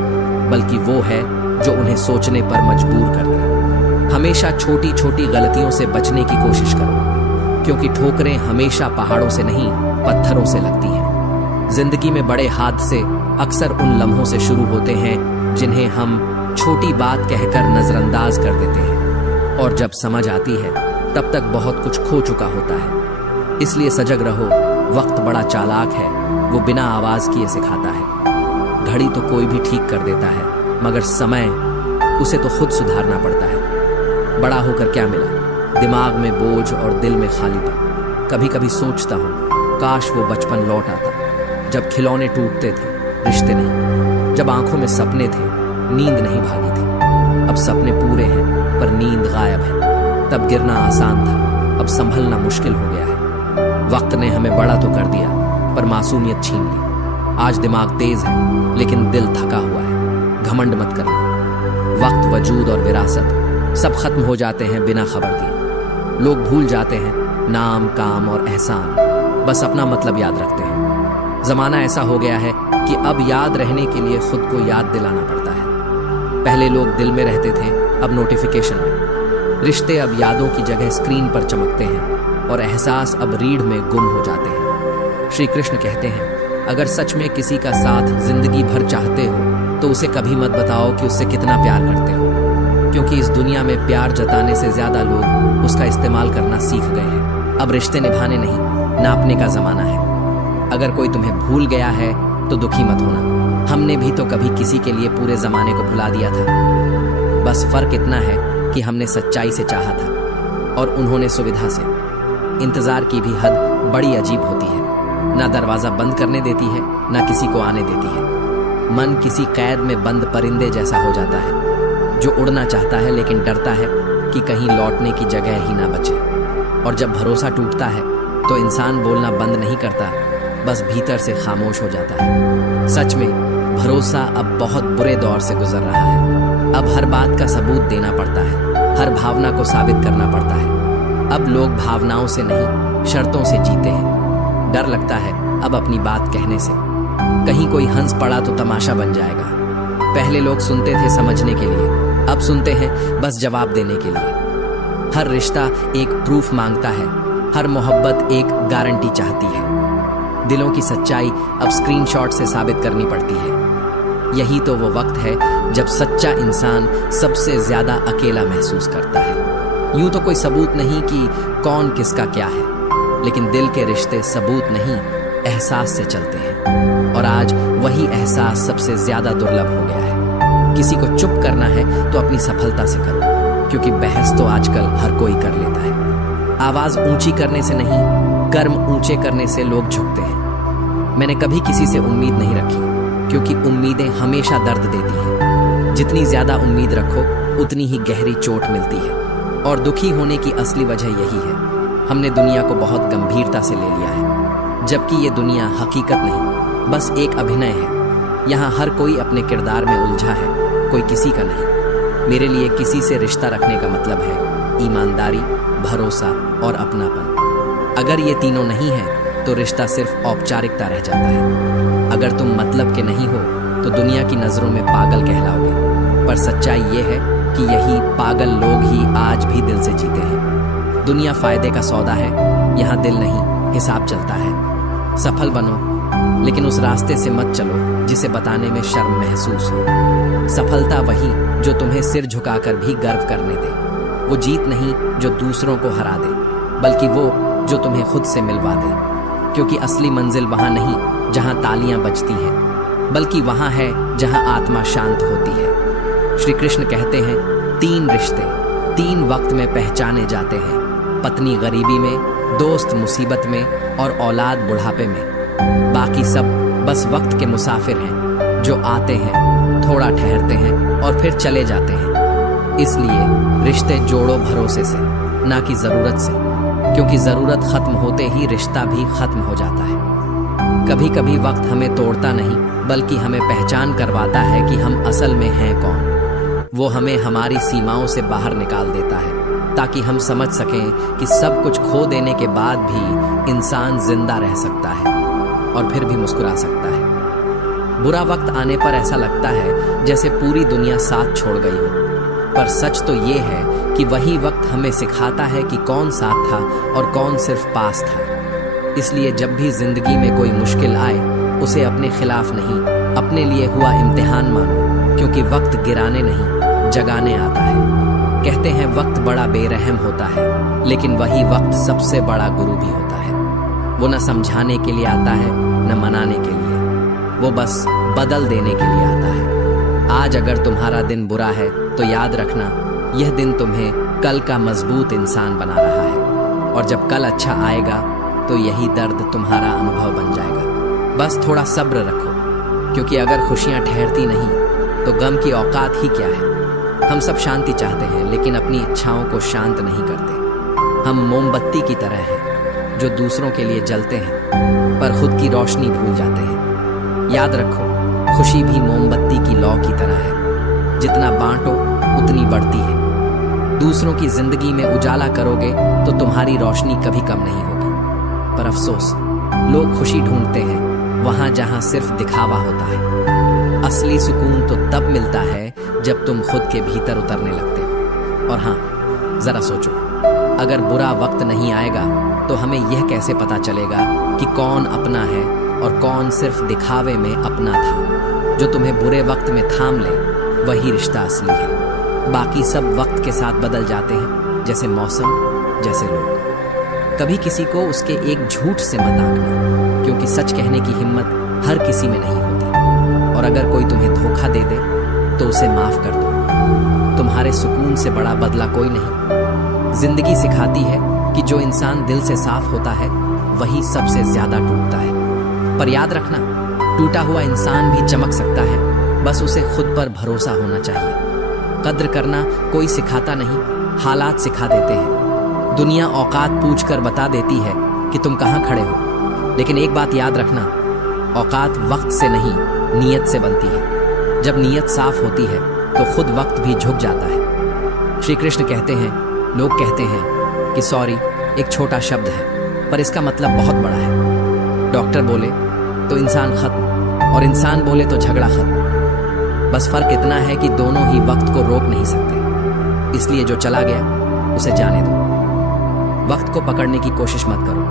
बल्कि वो है जो उन्हें सोचने पर मजबूर कर दे। हमेशा छोटी छोटी गलतियों से बचने की कोशिश करो, क्योंकि ठोकरें हमेशा पहाड़ों से नहीं, पत्थरों से लगती हैं। जिंदगी में बड़े हादसे अक्सर उन लम्हों से शुरू होते हैं जिन्हें हम छोटी बात कहकर नजरअंदाज कर देते हैं, और जब समझ आती है तब तक बहुत कुछ खो चुका होता है। इसलिए सजग रहो, वक्त बड़ा चालाक है, वो बिना आवाज किए सिखाता है। घड़ी तो कोई भी ठीक कर देता है, मगर समय, उसे तो खुद सुधारना पड़ता है। बड़ा होकर क्या मिला? दिमाग में बोझ और दिल में खालीपन। कभी कभी सोचता हूँ काश वो बचपन लौट आता, जब खिलौने टूटते थे, रिश्ते नहीं, जब आंखों में सपने थे, नींद नहीं भागी थी। अब सपने पूरे हैं पर नींद गायब है। तब गिरना आसान था, अब संभलना मुश्किल हो गया है। वक्त ने हमें बड़ा तो कर दिया, पर मासूमियत छीन ली। आज दिमाग तेज है, लेकिन दिल थका हुआ है। घमंड मत करना। वक्त, वजूद और विरासत सब खत्म हो जाते हैं बिना खबर दिए। लोग भूल जाते हैं नाम, काम और एहसान, बस अपना मतलब याद रखते हैं। जमाना ऐसा हो गया है कि अब याद रहने के लिए खुद को याद दिलाना पड़ता है। पहले लोग दिल में रहते थे, अब नोटिफिकेशन में। रिश्ते अब यादों की जगह स्क्रीन पर चमकते हैं, और एहसास अब रीढ़ में गुम हो जाते हैं। श्री कृष्ण कहते हैं, अगर सच में किसी का साथ जिंदगी भर चाहते हो तो उसे कभी मत बताओ कि उससे कितना प्यार करते हो, क्योंकि इस दुनिया में प्यार जताने से ज्यादा लोग उसका इस्तेमाल करना सीख गए हैं। अब रिश्ते निभाने नहीं, नापने का जमाना है। अगर कोई तुम्हें भूल गया है तो दुखी मत होना, हमने भी तो कभी किसी के लिए पूरे जमाने को भुला दिया था। बस फर्क इतना है कि हमने सच्चाई से चाहा था और उन्होंने सुविधा से। इंतजार की भी हद बड़ी अजीब होती है, ना दरवाजा बंद करने देती है, ना किसी को आने देती है। मन किसी कैद में बंद परिंदे जैसा हो जाता है, जो उड़ना चाहता है लेकिन डरता है कि कहीं लौटने की जगह ही ना बचे। और जब भरोसा टूटता है तो इंसान बोलना बंद नहीं करता, बस भीतर से खामोश हो जाता है। सच में भरोसा अब बहुत बुरे दौर से गुजर रहा है। अब हर बात का सबूत देना पड़ता है, हर भावना को साबित करना पड़ता है। अब लोग भावनाओं से नहीं, शर्तों से जीते हैं। डर लगता है अब अपनी बात कहने से, कहीं कोई हंस पड़ा तो तमाशा बन जाएगा। पहले लोग सुनते थे समझने के लिए, अब सुनते हैं बस जवाब देने के लिए। हर रिश्ता एक प्रूफ मांगता है, हर मोहब्बत एक गारंटी चाहती है। दिलों की सच्चाई अब स्क्रीनशॉट से साबित करनी पड़ती है। यही तो वो वक्त है जब सच्चा इंसान सबसे ज्यादा अकेला महसूस करता है। यूं तो कोई सबूत नहीं कि कौन किसका क्या है, लेकिन दिल के रिश्ते सबूत नहीं, एहसास से चलते हैं। और आज वही एहसास सबसे ज्यादा दुर्लभ हो गया है। किसी को चुप करना है तो अपनी सफलता से करो, क्योंकि बहस तो आजकल हर कोई कर लेता है। आवाज ऊंची करने से नहीं, कर्म ऊंचे करने से लोग झुकते हैं। मैंने कभी किसी से उम्मीद नहीं रखी, क्योंकि उम्मीदें हमेशा दर्द देती हैं। जितनी ज्यादा उम्मीद रखो उतनी ही गहरी चोट मिलती है। और दुखी होने की असली वजह यही है, हमने दुनिया को बहुत गंभीरता से ले लिया है, जबकि ये दुनिया हकीकत नहीं, बस एक अभिनय है। यहाँ हर कोई अपने किरदार में उलझा है, कोई किसी का नहीं। मेरे लिए किसी से रिश्ता रखने का मतलब है ईमानदारी, भरोसा और अपनापन। अगर ये तीनों नहीं है तो रिश्ता सिर्फ औपचारिकता रह जाता है। अगर तुम मतलब के नहीं हो तो दुनिया की नजरों में पागल कहलाओगे। पर सच्चाई ये है कि यही पागल लोग ही आज भी दिल से जीते हैं। दुनिया फायदे का सौदा है, यहाँ दिल नहीं, हिसाब चलता है। सफल बनो, लेकिन उस रास्ते से मत चलो जिसे बताने में शर्म महसूस हो। सफलता वही जो तुम्हें सिर झुकाकर भी गर्व करने दे। वो जीत नहीं जो दूसरों को हरा दे, बल्कि वो जो तुम्हें खुद से मिलवा दे। क्योंकि असली मंजिल वहां नहीं जहां तालियां बजती हैं, बल्कि वहां है जहां आत्मा शांत होती है। श्री कृष्ण कहते हैं, 3 रिश्ते 3 वक्त में पहचाने जाते हैं। पत्नी गरीबी में, दोस्त मुसीबत में और औलाद बुढ़ापे में। बाकी सब बस वक्त के मुसाफिर हैं, जो आते हैं, थोड़ा ठहरते हैं और फिर चले जाते हैं। इसलिए रिश्ते जोड़ो भरोसे से, ना कि जरूरत से, क्योंकि जरूरत खत्म होते ही रिश्ता भी खत्म हो जाता है। कभी कभी वक्त हमें तोड़ता नहीं, बल्कि हमें पहचान करवाता है कि हम असल में हैं कौन। वो हमें हमारी सीमाओं से बाहर निकाल देता है, ताकि हम समझ सकें कि सब कुछ खो देने के बाद भी इंसान जिंदा रह सकता है और फिर भी मुस्कुरा सकता है। बुरा वक्त आने पर ऐसा लगता है जैसे पूरी दुनिया साथ छोड़ गई हो, पर सच तो ये है कि वही वक्त हमें सिखाता है कि कौन साथ था और कौन सिर्फ पास था। इसलिए जब भी जिंदगी में कोई मुश्किल आए, उसे अपने खिलाफ नहीं, अपने लिए हुआ इम्तिहान मानो, क्योंकि वक्त गिराने नहीं, जगाने आता है। कहते हैं वक्त बड़ा बेरहम होता है, लेकिन वही वक्त सबसे बड़ा गुरु भी होता है। वो न समझाने के लिए आता है, न मनाने के लिए, वो बस बदल देने के लिए आता है। आज अगर तुम्हारा दिन बुरा है तो याद रखना, यह दिन तुम्हें कल का मजबूत इंसान बना रहा है। और जब कल अच्छा आएगा तो यही दर्द तुम्हारा अनुभव बन जाएगा। बस थोड़ा सब्र रखो, क्योंकि अगर खुशियां ठहरती नहीं तो गम की औकात ही क्या है। हम सब शांति चाहते हैं, लेकिन अपनी इच्छाओं को शांत नहीं करते। हम मोमबत्ती की तरह हैं जो दूसरों के लिए जलते हैं, पर खुद की रोशनी भूल जाते हैं। याद रखो, खुशी भी मोमबत्ती की लौ की तरह है, जितना बांटो उतनी बढ़ती है। दूसरों की जिंदगी में उजाला करोगे तो तुम्हारी रोशनी कभी कम नहीं होगी। पर अफसोस, लोग खुशी ढूंढते हैं वहां जहां सिर्फ दिखावा होता है। असली सुकून तो तब मिलता है जब तुम खुद के भीतर उतरने लगते हो। और हाँ, जरा सोचो, अगर बुरा वक्त नहीं आएगा तो हमें यह कैसे पता चलेगा कि कौन अपना है और कौन सिर्फ दिखावे में अपना था। जो तुम्हें बुरे वक्त में थाम ले, वही रिश्ता असली है। बाकी सब वक्त के साथ बदल जाते हैं, जैसे मौसम, जैसे लोग। कभी किसी को उसके एक झूठ से मत आंकना, क्योंकि सच कहने की हिम्मत हर किसी में नहीं होती। और अगर कोई तुम्हें धोखा दे दे तो उसे माफ कर दो। तुम्हारे सुकून से बड़ा बदला कोई नहीं। जिंदगी सिखाती है कि जो इंसान दिल से साफ होता है वही सबसे ज्यादा टूटता है। पर याद रखना, टूटा हुआ इंसान भी चमक सकता है, बस उसे खुद पर भरोसा होना चाहिए। कद्र करना कोई सिखाता नहीं, हालात सिखा देते हैं। दुनिया औकात पूछकर बता देती है कि तुम कहाँ खड़े हो, लेकिन एक बात याद रखना, औकात वक्त से नहीं, नीयत से बनती है। जब नीयत साफ होती है तो खुद वक्त भी झुक जाता है। श्री कृष्ण कहते हैं, लोग कहते हैं कि सॉरी एक छोटा शब्द है, पर इसका मतलब बहुत बड़ा है। डॉक्टर बोले तो इंसान खत्म, और इंसान बोले तो झगड़ा खत्म। बस फर्क इतना है कि दोनों ही वक्त को रोक नहीं सकते। इसलिए जो चला गया उसे जाने दो। वक्त को पकड़ने की कोशिश मत करो,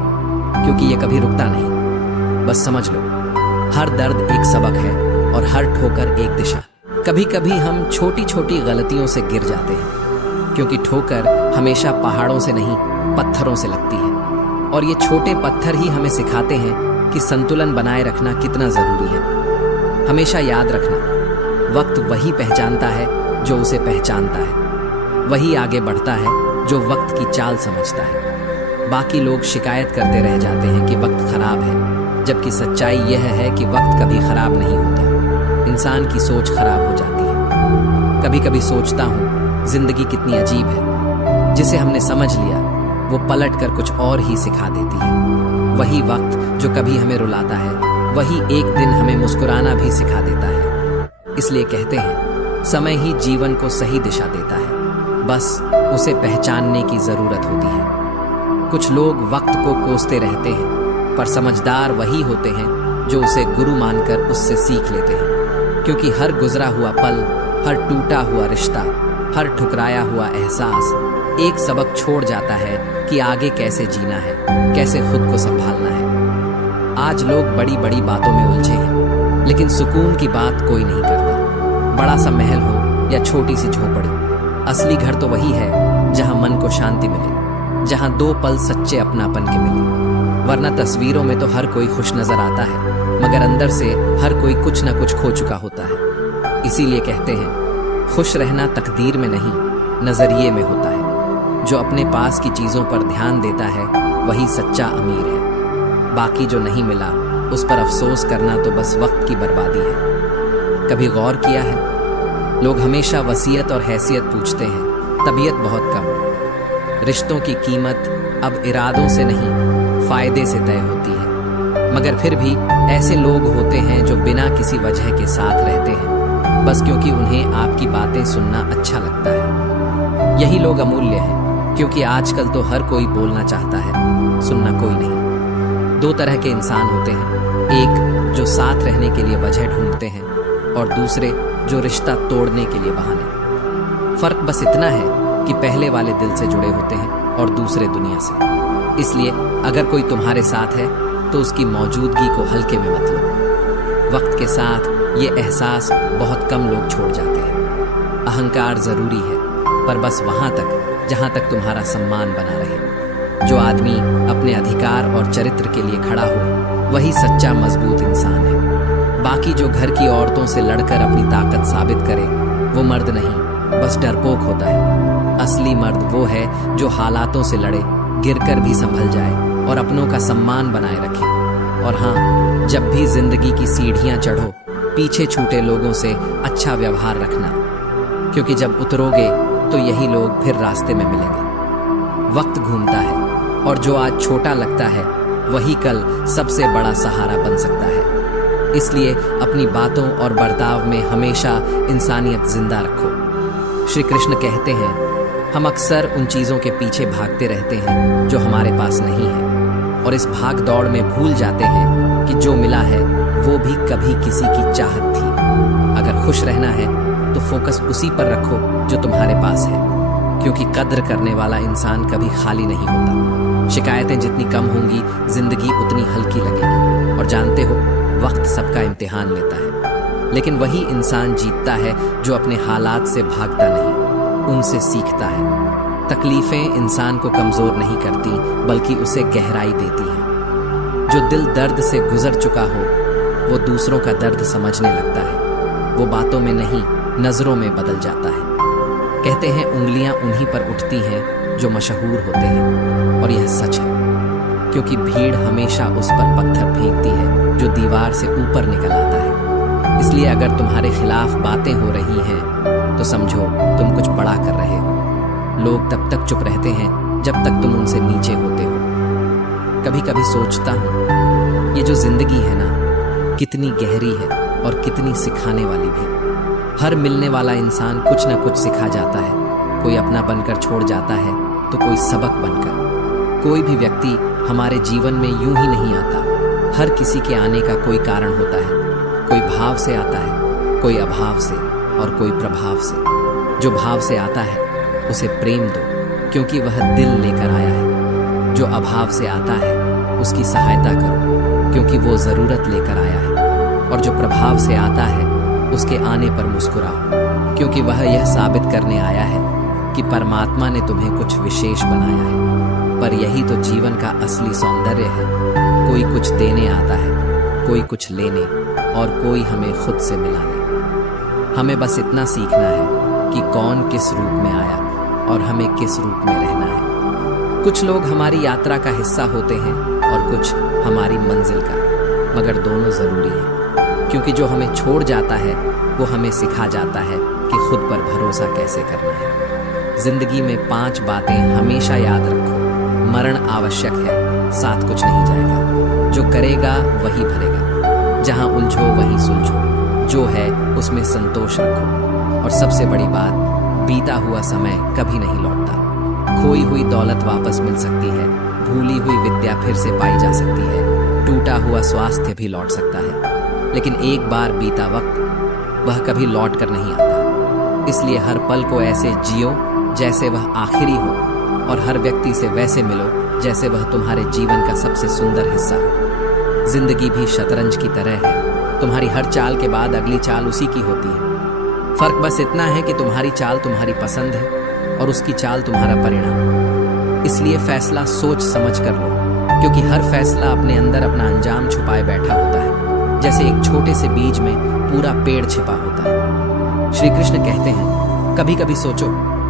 क्योंकि ये कभी रुकता नहीं। बस समझ लो, हर दर्द एक सबक है और हर ठोकर एक दिशा। कभी कभी हम छोटी छोटी गलतियों से गिर जाते हैं, क्योंकि ठोकर हमेशा पहाड़ों से नहीं पत्थरों से लगती है, और ये छोटे पत्थर ही हमें सिखाते हैं कि संतुलन बनाए रखना कितना जरूरी है। हमेशा याद रखना, वक्त वही पहचानता है जो उसे पहचानता है, वही आगे बढ़ता है जो वक्त की चाल समझता है। बाकी लोग शिकायत करते रह जाते हैं कि वक्त खराब है, जबकि सच्चाई यह है कि वक्त कभी खराब नहीं होता, इंसान की सोच खराब हो जाती है। कभी कभी सोचता हूँ जिंदगी कितनी अजीब है, जिसे हमने समझ लिया वो पलट कर कुछ और ही सिखा देती है। वही वक्त जो कभी हमें रुलाता है, वही एक दिन हमें मुस्कुराना भी सिखा देता है। इसलिए कहते हैं समय ही जीवन को सही दिशा देता है, बस उसे पहचानने की जरूरत होती है। कुछ लोग वक्त को कोसते रहते हैं, पर समझदार वही होते हैं जो उसे गुरु मानकर उससे सीख लेते हैं, क्योंकि हर गुजरा हुआ पल, हर टूटा हुआ रिश्ता, हर ठुकराया हुआ एहसास एक सबक छोड़ जाता है कि आगे कैसे जीना है, कैसे खुद को संभालना है। आज लोग बड़ी बड़ी बातों में उलझे हैं, लेकिन सुकून की बात कोई नहीं करता। बड़ा सा महल हो या छोटी सी झोपड़ी, असली घर तो वही है जहां मन को शांति मिले, जहां दो पल सच्चे अपनापन के मिले। वरना तस्वीरों में तो हर कोई खुश नजर आता है, मगर अंदर से हर कोई कुछ ना कुछ खो चुका होता है। इसीलिए कहते हैं खुश रहना तकदीर में नहीं, नजरिए में होता है। जो अपने पास की चीजों पर ध्यान देता है वही सच्चा अमीर है। बाकी जो नहीं मिला उस पर अफसोस करना तो बस वक्त की बर्बादी है। कभी गौर किया है, लोग हमेशा वसीयत और हैसियत पूछते हैं, तबीयत बहुत कम। रिश्तों की कीमत अब इरादों से नहीं फायदे से तय होती है, मगर फिर भी ऐसे लोग होते हैं जो बिना किसी वजह के साथ रहते हैं, बस क्योंकि उन्हें आपकी बातें सुनना अच्छा लगता है। यही लोग अमूल्य हैं, क्योंकि आजकल तो हर कोई बोलना चाहता है, सुनना कोई नहीं। दो तरह के इंसान होते हैं, एक जो साथ रहने के लिए वजह ढूंढते हैं, और दूसरे जो रिश्ता तोड़ने के लिए बहाने। फर्क बस इतना है कि पहले वाले दिल से जुड़े होते हैं और दूसरे दुनिया से। इसलिए अगर कोई तुम्हारे साथ है तो उसकी मौजूदगी को हल्के में मत लो। वक्त के साथ ये एहसास बहुत कम लोग छोड़ जाते हैं। अहंकार जरूरी है, पर बस वहां तक जहां तक तुम्हारा सम्मान बना रहे। जो आदमी अपने अधिकार और चरित्र के लिए खड़ा हो, वही सच्चा मजबूत इंसान है। बाकी जो घर की औरतों से लड़कर अपनी ताकत साबित करे, वो मर्द नहीं, बस डरपोक होता है। असली मर्द वो है जो हालातों से लड़े, गिरकर भी संभल जाए और अपनों का सम्मान बनाए रखे। और हाँ, जब भी जिंदगी की सीढ़ियां चढ़ो, पीछे छूटे लोगों से अच्छा व्यवहार रखना, क्योंकि जब उतरोगे तो यही लोग फिर रास्ते में मिलेंगे। वक्त घूमता है, और जो आज छोटा लगता है वही कल सबसे बड़ा सहारा बन सकता है। इसलिए अपनी बातों और बर्ताव में हमेशा इंसानियत जिंदा रखो। श्री कृष्ण कहते हैं, हम अक्सर उन चीजों के पीछे भागते रहते हैं जो हमारे पास नहीं है, और इस भाग दौड़ में भूल जाते हैं कि जो मिला है वो भी कभी किसी की चाहत थी। अगर खुश रहना है तो फोकस उसी पर रखो जो तुम्हारे पास है, क्योंकि कद्र करने वाला इंसान कभी खाली नहीं होता। शिकायतें जितनी कम होंगी, जिंदगी उतनी हल्की लगेगी। और जानते हो, वक्त सबका इम्तिहान लेता है, लेकिन वही इंसान जीतता है जो अपने हालात से भागता नहीं, उनसे सीखता है। तकलीफें इंसान को कमजोर नहीं करती, बल्कि उसे गहराई देती हैं। जो दिल दर्द से गुजर चुका हो, वो दूसरों का दर्द समझने लगता है। वो बातों में नहीं, नजरों में बदल जाता है। कहते हैं उंगलियां उन्हीं पर उठती हैं जो मशहूर होते हैं, और यह सच है, क्योंकि भीड़ हमेशा उस पर पत्थर फेंकती है जो दीवार से ऊपर निकल आता है। इसलिए अगर तुम्हारे खिलाफ बातें हो रही हैं तो समझो तुम कुछ बड़ा कर रहे हो। लोग तब तक चुप रहते हैं जब तक तुम उनसे नीचे होते हो। कभी कभी सोचता हूँ, ये जो जिंदगी है ना, कितनी गहरी है और कितनी सिखाने वाली भी। हर मिलने वाला इंसान कुछ ना कुछ सिखा जाता है। कोई अपना बनकर छोड़ जाता है तो कोई सबक बनकर। कोई भी व्यक्ति हमारे जीवन में यूं ही नहीं आता। हर किसी के आने का कोई कारण होता है। कोई भाव से आता है, कोई अभाव से। और कोई प्रभाव से। जो भाव से आता है उसे प्रेम दो, क्योंकि वह दिल लेकर आया है। जो अभाव से आता है उसकी सहायता करो, क्योंकि वो ज़रूरत लेकर आया है। और जो प्रभाव से आता है उसके आने पर मुस्कुराओ, क्योंकि वह यह साबित करने आया है कि परमात्मा ने तुम्हें कुछ विशेष बनाया है। पर यही तो जीवन का असली सौंदर्य है। कोई कुछ देने आता है, कोई कुछ लेने, और कोई हमें खुद से मिलाने। हमें बस इतना सीखना है कि कौन किस रूप में आया और हमें किस रूप में रहना है। कुछ लोग हमारी यात्रा का हिस्सा होते हैं और कुछ हमारी मंजिल का, मगर दोनों ज़रूरी हैं, क्योंकि जो हमें छोड़ जाता है वो हमें सिखा जाता है कि खुद पर भरोसा कैसे करना है। जिंदगी में 5 बातें हमेशा याद रखो। मरण आवश्यक है, साथ कुछ नहीं जाएगा। जो करेगा वही भरेगा, जहाँ उलझो वहीं सुलझो। जो है उसमें संतोष रखो। और सबसे बड़ी बात, बीता हुआ समय कभी नहीं लौटता। खोई हुई दौलत वापस मिल सकती है, भूली हुई विद्या फिर से पाई जा सकती है, टूटा हुआ स्वास्थ्य भी लौट सकता है, लेकिन एक बार बीता वक्त वह कभी लौट कर नहीं आता। इसलिए हर पल को ऐसे जियो जैसे वह आखिरी हो, और हर व्यक्ति से वैसे मिलो जैसे वह तुम्हारे जीवन का सबसे सुंदर हिस्सा हो। जिंदगी भी शतरंज की तरह है, तुम्हारी हर चाल के बाद अगली चाल उसी की होती है। फर्क बस इतना है कि तुम्हारी चाल तुम्हारी पसंद है और उसकी चाल तुम्हारा परिणाम। इसलिए फैसला सोच समझ कर लो, क्योंकि हर फैसला अपने अंदर अपना अंजाम छुपाए बैठा होता है। जैसे एक छोटे से बीज में पूरा पेड़ छिपा होता है। श्री कृष्ण कहते हैं, कभी कभी सोचो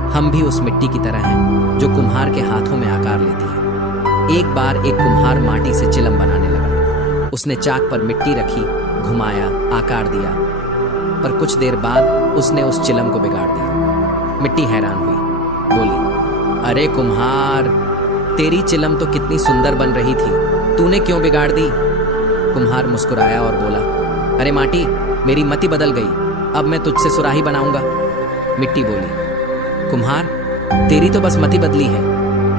हम भी उस मिट्टी की तरह हैं जो कुम्हार के हाथों में आकार लेती है। एक बार एक कुम्हार माटी से चिलम बनाने लगा। उसने चाक पर मिट्टी रखी, घुमाया, आकार दिया, पर कुछ देर बाद उसने उस चिलम को बिगाड़ दिया। मिट्टी हैरान हुई, बोली, अरे कुम्हार, तेरी चिलम तो कितनी सुंदर बन रही थी, तूने क्यों बिगाड़ दी? कुम्हार मुस्कुराया और बोला, अरे माटी, मेरी मति बदल गई, अब मैं तुझसे सुराही बनाऊंगा। मिट्टी बोली, कुम्हार, तेरी तो बस मति बदली है,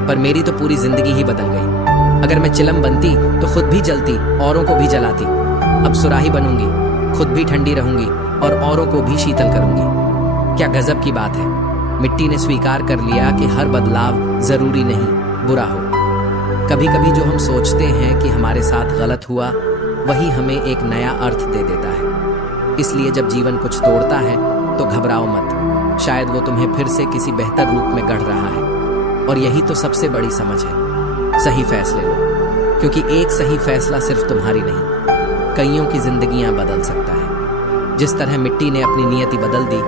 पर मेरी तो पूरी जिंदगी ही बदल गई। अगर मैं चिलम बनती तो खुद भी जलती, औरों को भी जलाती। अब सुराही बनूंगी, खुद भी ठंडी रहूंगी और औरों को भी शीतल करूंगी। क्या गजब की बात है। मिट्टी ने स्वीकार कर लिया कि हर बदलाव जरूरी नहीं बुरा हो। कभी कभी जो हम सोचते हैं कि हमारे साथ गलत हुआ, वही हमें एक नया अर्थ दे देता है। इसलिए जब जीवन कुछ तोड़ता है तो घबराओ मत, शायद वो तुम्हें फिर से किसी बेहतर रूप में गढ़ रहा है। और यही तो सबसे बड़ी समझ है, सही फैसले लो, क्योंकि एक सही फैसला सिर्फ तुम्हारी नहीं, कईयों की जिंदगियां बदल सकता है। जिस तरह मिट्टी ने अपनी नियति बदल दी,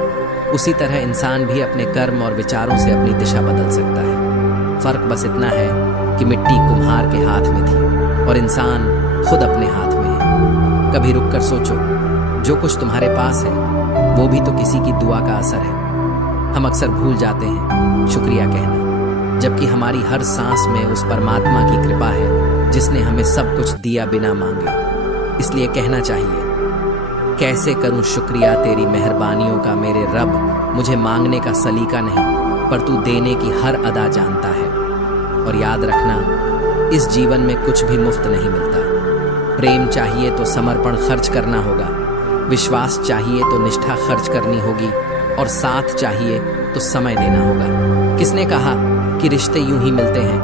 उसी तरह इंसान भी अपने कर्म और विचारों से अपनी दिशा बदल सकता है। फर्क बस इतना है कि मिट्टी कुम्हार के हाथ में थी और इंसान खुद अपने हाथ में है। कभी रुक कर सोचो, जो कुछ तुम्हारे पास है वो भी तो किसी की दुआ का असर है। हम अक्सर भूल जाते हैं शुक्रिया कहना, जबकि हमारी हर सांस में उस परमात्मा की कृपा है जिसने हमें सब कुछ दिया बिना मांगे। इसलिए कहना चाहिए, कैसे करूं शुक्रिया तेरी मेहरबानियों का मेरे रब, मुझे मांगने का सलीका नहीं, पर तू देने की हर अदा जानता है। और याद रखना, इस जीवन में कुछ भी मुफ्त नहीं मिलता। प्रेम चाहिए तो समर्पण खर्च करना होगा, विश्वास चाहिए तो निष्ठा खर्च करनी होगी, और साथ चाहिए तो समय देना होगा। किसने कहा कि रिश्ते यूं ही मिलते हैं?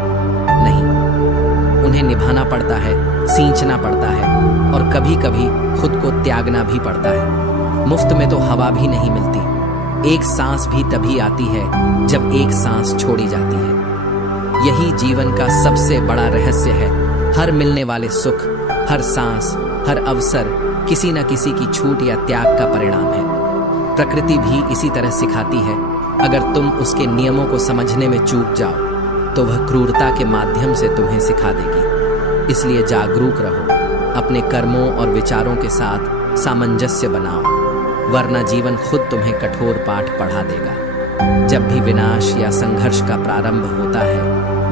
नहीं, उन्हें निभाना पड़ता है, सींचना पड़ता है, और कभी कभी खुद को त्यागना भी पड़ता है। मुफ्त में तो हवा भी नहीं मिलती। एक सांस भी तभी आती है जब एक सांस छोड़ी जाती है। यही जीवन का सबसे बड़ा रहस्य है। हर मिलने वाले सुख, हर सांस, हर अवसर किसी न किसी की छूट या त्याग का परिणाम है। प्रकृति भी इसी तरह सिखाती है। अगर तुम उसके नियमों को समझने में चूक जाओ तो वह क्रूरता के माध्यम से तुम्हें सिखा देगी। इसलिए जागरूक रहो, अपने कर्मों और विचारों के साथ सामंजस्य बनाओ, वरना जीवन खुद तुम्हें कठोर पाठ पढ़ा देगा। जब भी विनाश या संघर्ष का प्रारंभ होता है,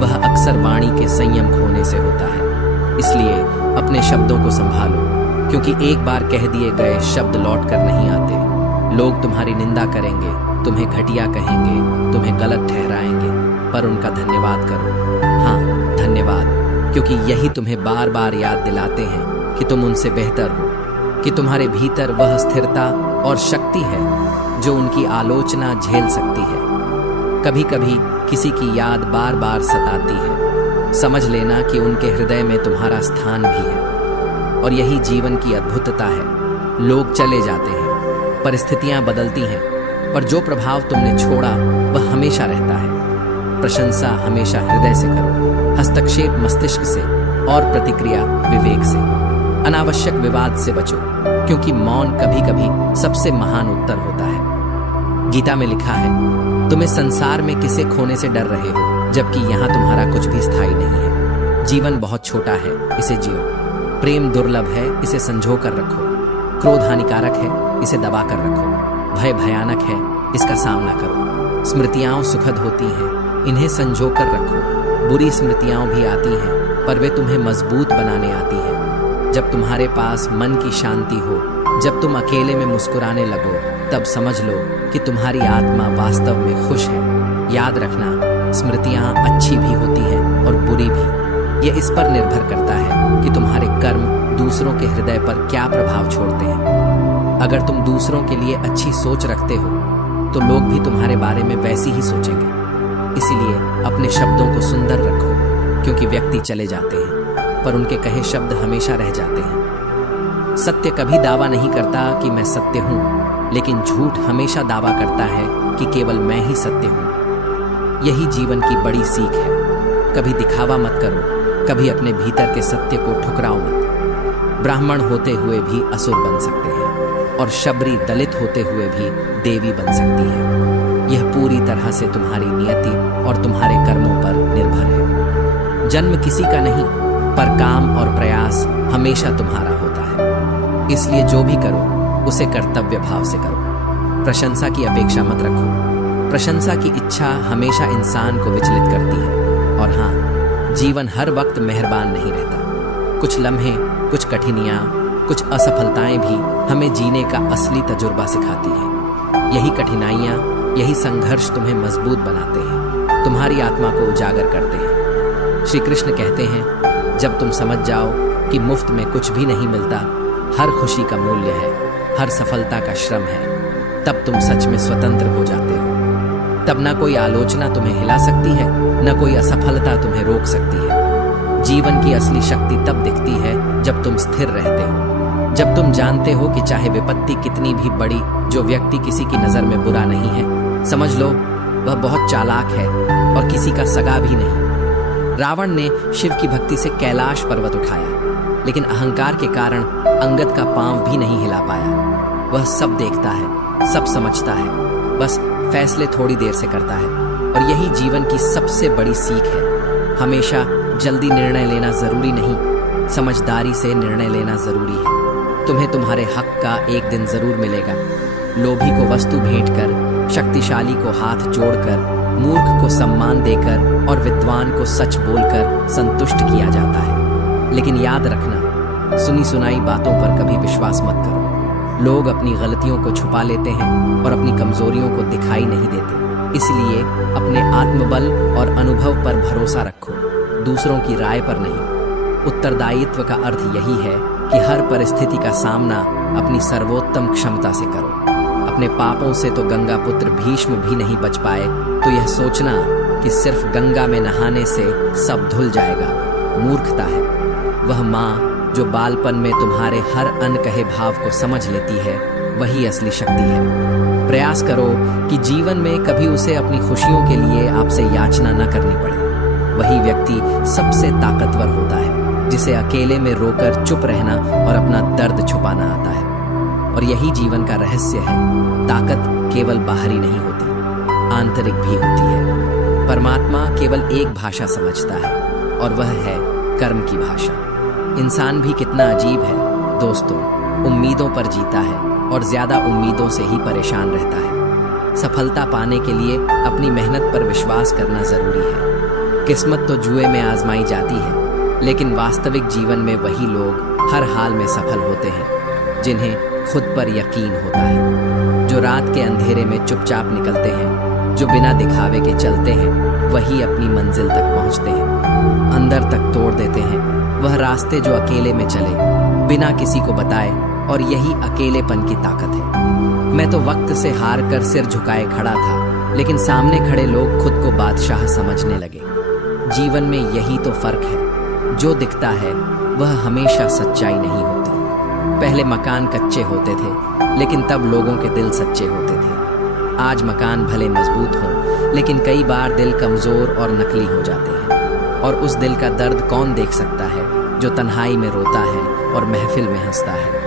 वह अक्सर वाणी के संयम खोने से होता है। इसलिए अपने शब्दों को संभालो, क्योंकि एक बार कह दिए गए शब्द लौट कर नहीं आते। लोग तुम्हारी निंदा करेंगे, तुम्हें घटिया कहेंगे, तुम्हें गलत ठहराएंगे, पर उनका धन्यवाद करो। हाँ, धन्यवाद, क्योंकि यही तुम्हें बार बार याद दिलाते हैं कि तुम उनसे बेहतर हो, कि तुम्हारे भीतर वह स्थिरता और शक्ति है जो उनकी आलोचना झेल सकती है। कभी कभी किसी की याद बार बार सताती है। समझ लेना कि उनके हृदय में तुम्हारा स्थान भी है। और यही जीवन की अद्भुतता है। लोग चले जाते हैं, परिस्थितियां बदलती हैं, पर जो प्रभाव तुमने छोड़ा वह हमेशा रहता है। प्रशंसा हमेशा हृदय से करो, हस्तक्षेप मस्तिष्क से और प्रतिक्रिया विवेक से। अनावश्यक विवाद से बचो, क्योंकि मौन कभी कभी सबसे महान उत्तर होता है। गीता में लिखा है, तुम्हें संसार में किसे खोने से डर रहे हो, जबकि यहाँ तुम्हारा कुछ भी स्थायी नहीं है। जीवन बहुत छोटा है, इसे जियो। प्रेम दुर्लभ है, इसे संजो कर रखो। क्रोध हानिकारक है, इसे दबा कर रखो। भय भयानक है, इसका सामना करो। स्मृतियां सुखद होती हैं, इन्हें संजो कर रखो। बुरी स्मृतियां भी आती हैं, पर वे तुम्हें मजबूत बनाने आती हैं। जब तुम्हारे पास मन की शांति हो, जब तुम अकेले में मुस्कुराने लगो, तब समझ लो कि तुम्हारी आत्मा वास्तव में खुश है। याद रखना, स्मृतियां अच्छी भी होती हैं और बुरी भी। ये इस पर निर्भर करता है कि तुम्हारे कर्म दूसरों के हृदय पर क्या प्रभाव छोड़ते हैं। अगर तुम दूसरों के लिए अच्छी सोच रखते हो, तो लोग भी तुम्हारे बारे में वैसी ही सोचेंगे। इसीलिए अपने शब्दों को सुंदर रखो, क्योंकि व्यक्ति चले जाते हैं, पर उनके कहे शब्द हमेशा रह जाते हैं। सत्य कभी दावा नहीं करता कि मैं सत्य हूं, लेकिन झूठ हमेशा दावा करता है कि केवल मैं ही सत्य हूं। यही जीवन की बड़ी सीख है। कभी दिखावा मत करो, कभी अपने भीतर के सत्य को ठुकराओ मत। ब्राह्मण होते हुए भी असुर बन सकते हैं, और शबरी दलित होते हुए भी देवी बन सकती है। यह पूरी तरह से तुम्हारी नियति और तुम्हारे कर्मों पर निर्भर है। जन्म किसी का नहीं, पर काम और प्रयास हमेशा तुम्हारा होता है। इसलिए जो भी करो, उसे कर्तव्य भाव से करो। प्रशंसा की अपेक्षा मत रखो। प्रशंसा की इच्छा हमेशा इंसान को विचलित करती है। और हाँ, जीवन हर वक्त मेहरबान नहीं रहता। कुछ लम्हे, कुछ कठिनाइयाँ, कुछ असफलताएं भी हमें जीने का असली तजुर्बा सिखाती हैं। यही कठिनाइयाँ, यही संघर्ष तुम्हें मजबूत बनाते हैं, तुम्हारी आत्मा को उजागर करते हैं। श्री कृष्ण कहते हैं, जब तुम समझ जाओ कि मुफ्त में कुछ भी नहीं मिलता, हर खुशी का मूल्य है, हर सफलता का श्रम है, तब तुम सच में स्वतंत्र हो जाते हो। तब ना कोई आलोचना तुम्हें हिला सकती है, न कोई असफलता तुम्हें रोक सकती है। जीवन की असली शक्ति तब दिखती है जब तुम स्थिर रहते हो, जब तुम जानते हो कि चाहे विपत्ति कितनी भी बड़ी, जो व्यक्ति किसी की नजर में बुरा नहीं है, समझ लो वह बहुत चालाक है और किसी का सगा भी नहीं। रावण ने शिव की भक्ति से कैलाश पर्वत उठाया, लेकिन अहंकार के कारण अंगद का पांव भी नहीं हिला पाया। वह सब देखता है, सब समझता है, बस फैसले थोड़ी देर से करता है। और यही जीवन की सबसे बड़ी सीख है। हमेशा जल्दी निर्णय लेना जरूरी नहीं, समझदारी से निर्णय लेना जरूरी है। तुम्हें तुम्हारे हक का एक दिन जरूर मिलेगा। लोभी को वस्तु भेंट कर, शक्तिशाली को हाथ जोड़कर, मूर्ख को सम्मान देकर और विद्वान को सच बोलकर संतुष्ट किया जाता है। लेकिन याद रखना, सुनी सुनाई बातों पर कभी विश्वास मत करो। लोग अपनी गलतियों को छुपा लेते हैं और अपनी कमजोरियों को दिखाई नहीं देते। इसलिए अपने आत्मबल और अनुभव पर भरोसा रखो, दूसरों की राय पर नहीं। उत्तरदायित्व का अर्थ यही है कि हर परिस्थिति का सामना अपनी सर्वोत्तम क्षमता से करो। अपने पापों से तो गंगा पुत्र भीष्म भी नहीं बच पाए, तो यह सोचना कि सिर्फ गंगा में नहाने से सब धुल जाएगा, मूर्खता है। वह माँ जो बालपन में तुम्हारे हर अनकहे भाव को समझ लेती है, वही असली शक्ति है। प्रयास करो कि जीवन में कभी उसे अपनी खुशियों के लिए आपसे याचना न करनी पड़े। वही व्यक्ति सबसे ताकतवर होता है, जिसे अकेले में रोकर चुप रहना और अपना दर्द छुपाना आता है। और यही जीवन का रहस्य है। ताकत केवल बाहरी नहीं होती, आंतरिक भी होती है। परमात्मा केवल एक भाषा समझता है, और वह है कर्म की भाषा। इंसान भी कितना अजीब है दोस्तों, उम्मीदों पर जीता है और ज्यादा उम्मीदों से ही परेशान रहता है। सफलता पाने के लिए अपनी मेहनत पर विश्वास करना जरूरी है। किस्मत तो जुए में आजमाई जाती है, लेकिन वास्तविक जीवन में वही लोग हर हाल में सफल होते हैं जिन्हें खुद पर यकीन होता है। जो रात के अंधेरे में चुपचाप निकलते हैं, जो बिना दिखावे के चलते हैं, वही अपनी मंजिल तक पहुंचते हैं। अंदर तक तोड़ देते हैं वह रास्ते जो अकेले में चले, बिना किसी को बताए, और यही अकेलेपन की ताकत है। मैं तो वक्त से हार कर सिर झुकाए खड़ा था, लेकिन सामने खड़े लोग खुद को बादशाह समझने लगे। जीवन में यही तो फर्क है, जो दिखता है वह हमेशा सच्चाई नहीं होती। पहले मकान कच्चे होते थे, लेकिन तब लोगों के दिल सच्चे होते थे। आज मकान भले मजबूत हों, लेकिन कई बार दिल कमजोर और नकली हो जाते हैं। और उस दिल का दर्द कौन देख सकता है जो तन्हाई में रोता है और महफिल में हंसता है।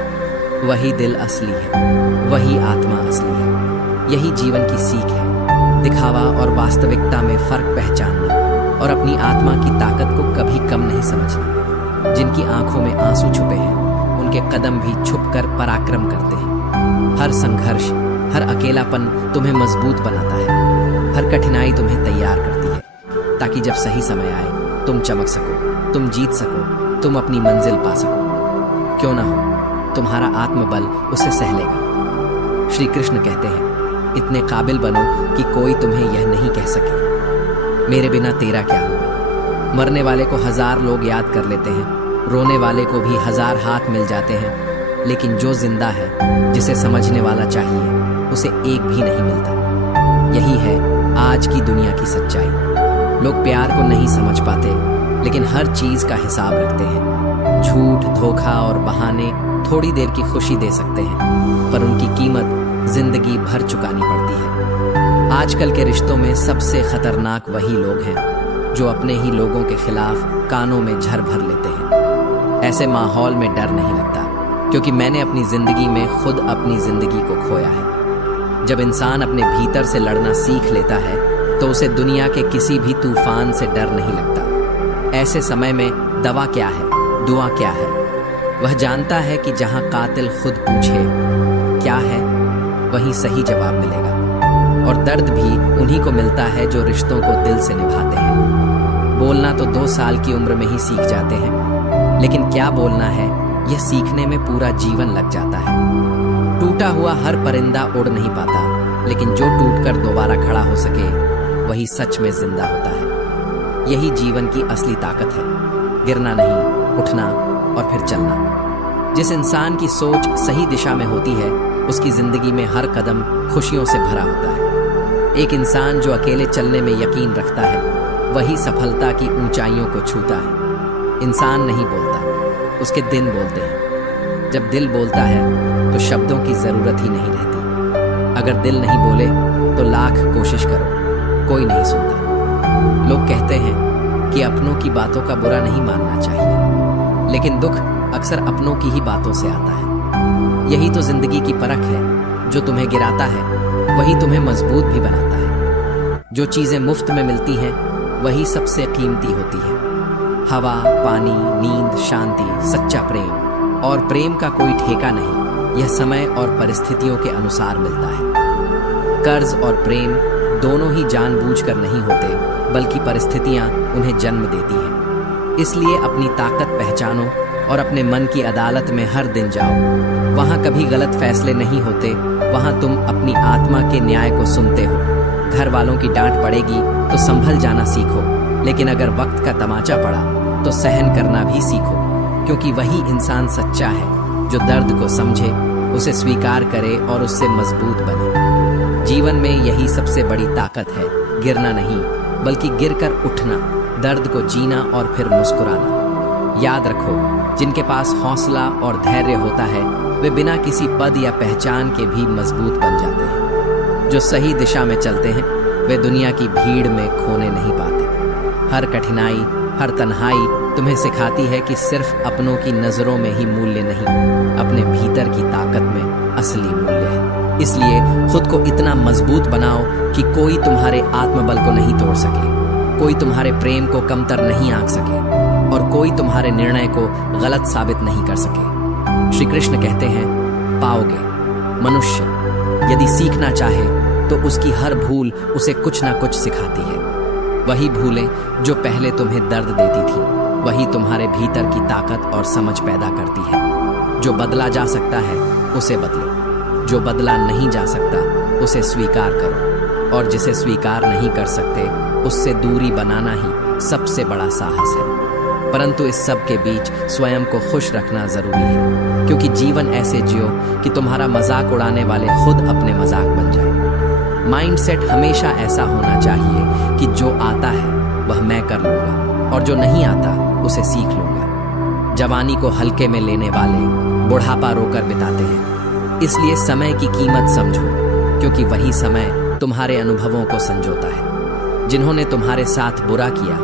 वही दिल असली है, वही आत्मा असली है। यही जीवन की सीख है, दिखावा और वास्तविकता में फर्क पहचानना और अपनी आत्मा की ताकत को कभी कम नहीं समझना। जिनकी आंखों में आंसू छुपे हैं, उनके कदम भी छुपकर पराक्रम करते हैं। हर संघर्ष, हर अकेलापन तुम्हें मजबूत बनाता है। हर कठिनाई तुम्हें तैयार करती है, ताकि जब सही समय आए तुम चमक सको, तुम जीत सको, तुम अपनी मंजिल पा सको। क्यों ना हो, तुम्हारा आत्मबल उसे सह लेगा। श्री कृष्ण कहते हैं, इतने काबिल बनो कि कोई तुम्हें यह नहीं कह सके, मेरे बिना तेरा क्या होगा। मरने वाले को 1000 लोग याद कर लेते हैं, रोने वाले को भी 1000 हाथ मिल जाते हैं, लेकिन जो जिंदा है, जिसे समझने वाला चाहिए, उसे एक भी नहीं मिलता। यही है आज की दुनिया की सच्चाई। लोग प्यार को नहीं समझ पाते, लेकिन हर चीज का हिसाब रखते हैं। झूठ, धोखा और बहाने थोड़ी देर की खुशी दे सकते हैं, पर उनकी कीमत जिंदगी भर चुकानी पड़ती है। आजकल के रिश्तों में सबसे खतरनाक वही लोग हैं जो अपने ही लोगों के खिलाफ कानों में झर भर लेते हैं। ऐसे माहौल में डर नहीं लगता, क्योंकि मैंने अपनी जिंदगी में खुद अपनी जिंदगी को खोया है। जब इंसान अपने भीतर से लड़ना सीख लेता है, तो उसे दुनिया के किसी भी तूफान से डर नहीं लगता। ऐसे समय में दवा क्या है, दुआ क्या है? वह जानता है कि जहां कातिल खुद पूछे क्या है, वहीं सही जवाब मिलेगा। और दर्द भी उन्हीं को मिलता है जो रिश्तों को दिल से निभाते हैं। बोलना तो 2 साल की उम्र में ही सीख जाते हैं, लेकिन क्या बोलना है, यह सीखने में पूरा जीवन लग जाता है। टूटा हुआ हर परिंदा उड़ नहीं पाता, लेकिन जो टूटकर दोबारा खड़ा हो सके, वही सच में जिंदा होता है। यही जीवन की असली ताकत है, गिरना नहीं, उठना और फिर चलना। जिस इंसान की सोच सही दिशा में होती है, उसकी जिंदगी में हर कदम खुशियों से भरा होता है। एक इंसान जो अकेले चलने में यकीन रखता है, वही सफलता की ऊंचाइयों को छूता है। इंसान नहीं बोलता, उसके दिन बोलते हैं। जब दिल बोलता है तो शब्दों की जरूरत ही नहीं रहती। अगर दिल नहीं बोले तो लाख कोशिश करो, कोई नहीं सुनता। लोग कहते हैं कि अपनों की बातों का बुरा नहीं मानना चाहिए, लेकिन दुख अक्सर अपनों की ही बातों से आता है। यही तो जिंदगी की परख है, जो तुम्हें गिराता है वही तुम्हें मजबूत भी बनाता है। जो चीजें मुफ्त में मिलती हैं, वही सबसे कीमती होती है। हवा, पानी, नींद, शांति, सच्चा प्रेम। और प्रेम का कोई ठेका नहीं, यह समय और परिस्थितियों के अनुसार मिलता है। कर्ज और प्रेम दोनों ही जानबूझकर नहीं होते, बल्कि परिस्थितियां उन्हें जन्म देती हैं। इसलिए अपनी ताकत पहचानो और अपने मन की अदालत में हर दिन जाओ। वहां कभी गलत फैसले नहीं होते, वहां तुम अपनी आत्मा के न्याय को सुनते हो। घर वालों की डांट पड़ेगी तो संभल जाना सीखो, लेकिन अगर वक्त का तमाचा पड़ा तो सहन करना भी सीखो, क्योंकि वही इंसान सच्चा है जो दर्द को समझे, उसे स्वीकार करे और उससे मजबूत बने। जीवन में यही सबसे बड़ी ताकत है, गिरना नहीं बल्कि गिरकर उठना, दर्द को जीना और फिर मुस्कुराना। याद रखो, जिनके पास हौसला और धैर्य होता है, वे बिना किसी पद या पहचान के भी मजबूत बन जाते हैं। जो सही दिशा में चलते हैं, वे दुनिया की भीड़ में खोने नहीं पाते। हर कठिनाई, हर तन्हाई तुम्हें सिखाती है कि सिर्फ अपनों की नजरों में ही मूल्य नहीं, अपने भीतर की ताकत में असली मूल्य है। इसलिए खुद को इतना मजबूत बनाओ कि कोई तुम्हारे आत्मबल को नहीं तोड़ सके, कोई तुम्हारे प्रेम को कमतर नहीं आंक सके और कोई तुम्हारे निर्णय को गलत साबित नहीं कर सके। श्री कृष्ण कहते हैं, पाओगे मनुष्य यदि सीखना चाहे तो उसकी हर भूल उसे कुछ ना कुछ सिखाती है। वही भूलें जो पहले तुम्हें दर्द देती थी, वही तुम्हारे भीतर की ताकत और समझ पैदा करती है। जो बदला जा सकता है उसे बदलो, जो बदला नहीं जा सकता उसे स्वीकार करो, और जिसे स्वीकार नहीं कर सकते उससे दूरी बनाना ही सबसे बड़ा साहस है। परंतु इस सब के बीच स्वयं को खुश रखना जरूरी है, क्योंकि जीवन ऐसे जियो कि तुम्हारा मजाक उड़ाने वाले खुद अपने मजाक बन जाए। माइंडसेट हमेशा ऐसा होना चाहिए कि जो आता है वह मैं कर लूंगा और जो नहीं आता उसे सीख लूंगा। जवानी को हल्के में लेने वाले बुढ़ापा रोकर बिताते हैं, इसलिए समय की कीमत समझो, क्योंकि वही समय तुम्हारे अनुभवों को संजोता है। जिन्होंने तुम्हारे साथ बुरा किया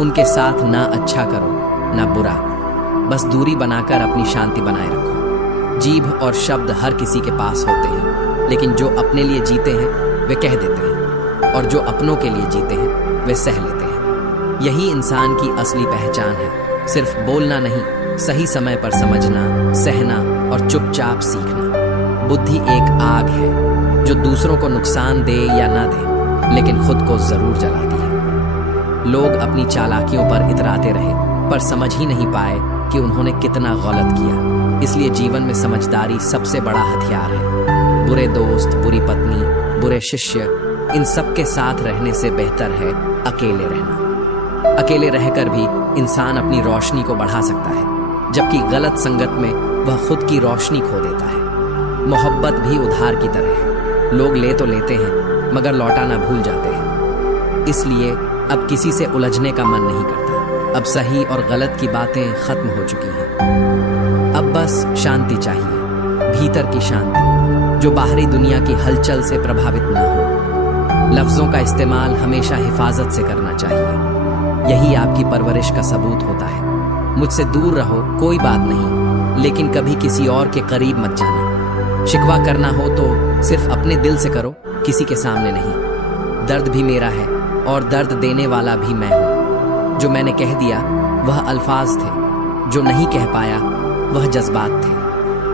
उनके साथ ना अच्छा करो ना बुरा, बस दूरी बनाकर अपनी शांति बनाए रखो। जीभ और शब्द हर किसी के पास होते हैं, लेकिन जो अपने लिए जीते हैं वे कह देते हैं, और जो अपनों के लिए जीते हैं वे सह लेते हैं। यही इंसान की असली पहचान है, सिर्फ बोलना नहीं, सही समय पर समझना, सहना और चुपचाप सीखना। बुद्धि एक आग है जो दूसरों को नुकसान दे या ना दे, लेकिन खुद को जरूर जलाती है। लोग अपनी चालाकियों पर इतराते रहे, पर समझ ही नहीं पाए कि उन्होंने कितना गलत किया। इसलिए जीवन में समझदारी सबसे बड़ा हथियार है। बुरे दोस्त, बुरी पत्नी, बुरे शिष्य, इन सब के साथ रहने से बेहतर है अकेले रहना। अकेले रहकर भी इंसान अपनी रोशनी को बढ़ा सकता है, जबकि गलत संगत में वह खुद की रोशनी खो देता है। मोहब्बत भी उधार की तरह है, लोग ले तो लेते हैं मगर लौटाना भूल जाते हैं। इसलिए अब किसी से उलझने का मन नहीं करता। अब सही और गलत की बातें खत्म हो चुकी हैं। अब बस शांति चाहिए, भीतर की शांति, जो बाहरी दुनिया की हलचल से प्रभावित न हो। लफ्जों का इस्तेमाल हमेशा हिफाजत से करना चाहिए, यही आपकी परवरिश का सबूत होता है। मुझसे दूर रहो कोई बात नहीं, लेकिन कभी किसी और के करीब मत जाना। शिकवा करना हो तो सिर्फ अपने दिल से करो, किसी के सामने नहीं। दर्द भी मेरा है और दर्द देने वाला भी मैं हूं। जो मैंने कह दिया वह अल्फाज थे, जो नहीं कह पाया वह जज्बात थे,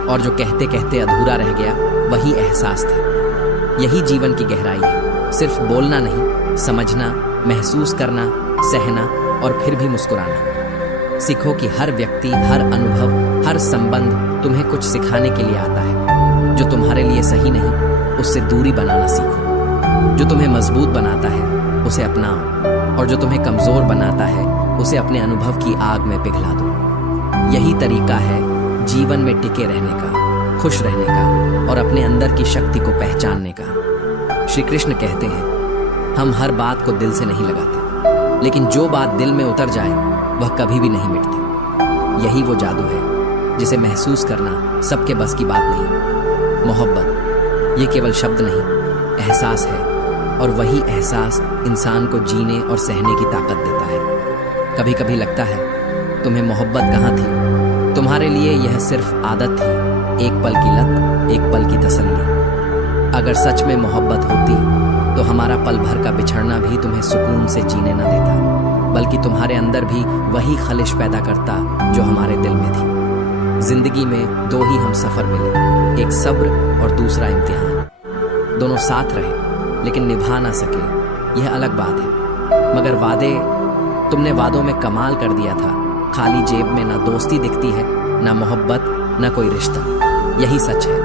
और जो कहते कहते अधूरा रह गया वही एहसास थे। यही जीवन की गहराई है, सिर्फ बोलना नहीं, समझना, महसूस करना, सहना और फिर भी मुस्कुराना। सीखो कि हर व्यक्ति, हर अनुभव, हर संबंध तुम्हें कुछ सिखाने के लिए आता है। जो तुम्हारे लिए सही नहीं उससे दूरी बनाना सीखो। जो तुम्हें मजबूत बनाता है उसे अपनाओ, और जो तुम्हें कमजोर बनाता है उसे अपने अनुभव की आग में पिघला दो। यही तरीका है जीवन में टिके रहने का, खुश रहने का और अपने अंदर की शक्ति को पहचानने का। श्री कृष्ण कहते हैं, हम हर बात को दिल से नहीं लगाते, लेकिन जो बात दिल में उतर जाए वह कभी भी नहीं मिटती। यही वो जादू है जिसे महसूस करना सबके बस की बात नहीं। मोहब्बत ये केवल शब्द नहीं, एहसास है, और वही एहसास इंसान को जीने और सहने की ताकत देता है। कभी कभी लगता है तुम्हें मोहब्बत कहाँ थी? तुम्हारे लिए यह सिर्फ आदत थी, एक पल की लत, एक पल की तसल्ली। अगर सच में मोहब्बत होती तो हमारा पल भर का बिछड़ना भी तुम्हें सुकून से जीने न देता, बल्कि तुम्हारे अंदर भी वही खलिश पैदा करता जो हमारे दिल में थी। जिंदगी में दो ही हम सफर मिले, एक सब्र और दूसरा इम्तिहान। दोनों साथ रहे लेकिन निभा ना सके, यह अलग बात है। मगर वादे, तुमने वादों में कमाल कर दिया था। खाली जेब में ना दोस्ती दिखती है, ना मोहब्बत, ना कोई रिश्ता। यही सच है,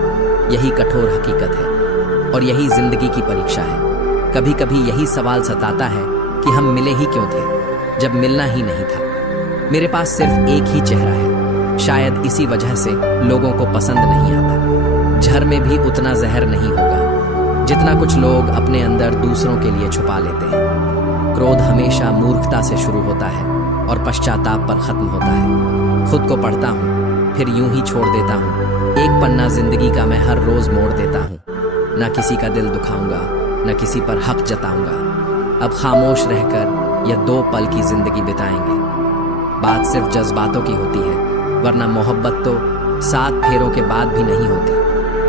यही कठोर हकीकत है, और यही जिंदगी की परीक्षा है। कभी कभी यही सवाल सताता है कि हम मिले ही क्यों थे जब मिलना ही नहीं था। मेरे पास सिर्फ एक ही चेहरा है, शायद इसी वजह से लोगों को पसंद नहीं आता। झर में भी उतना जहर नहीं होगा जितना कुछ लोग अपने अंदर दूसरों के लिए छुपा लेते हैं। क्रोध हमेशा मूर्खता से शुरू होता है और पश्चाताप पर खत्म होता है। खुद को पढ़ता हूँ, फिर यूं ही छोड़ देता हूँ। एक पन्ना जिंदगी का मैं हर रोज मोड़ देता हूँ। ना किसी का दिल दुखाऊंगा, न किसी पर हक जताऊंगा। अब खामोश रहकर यह 2 पल की जिंदगी बिताएंगे। बात सिर्फ जज्बातों की होती है, वरना मोहब्बत तो 7 फेरों के बाद भी नहीं होती।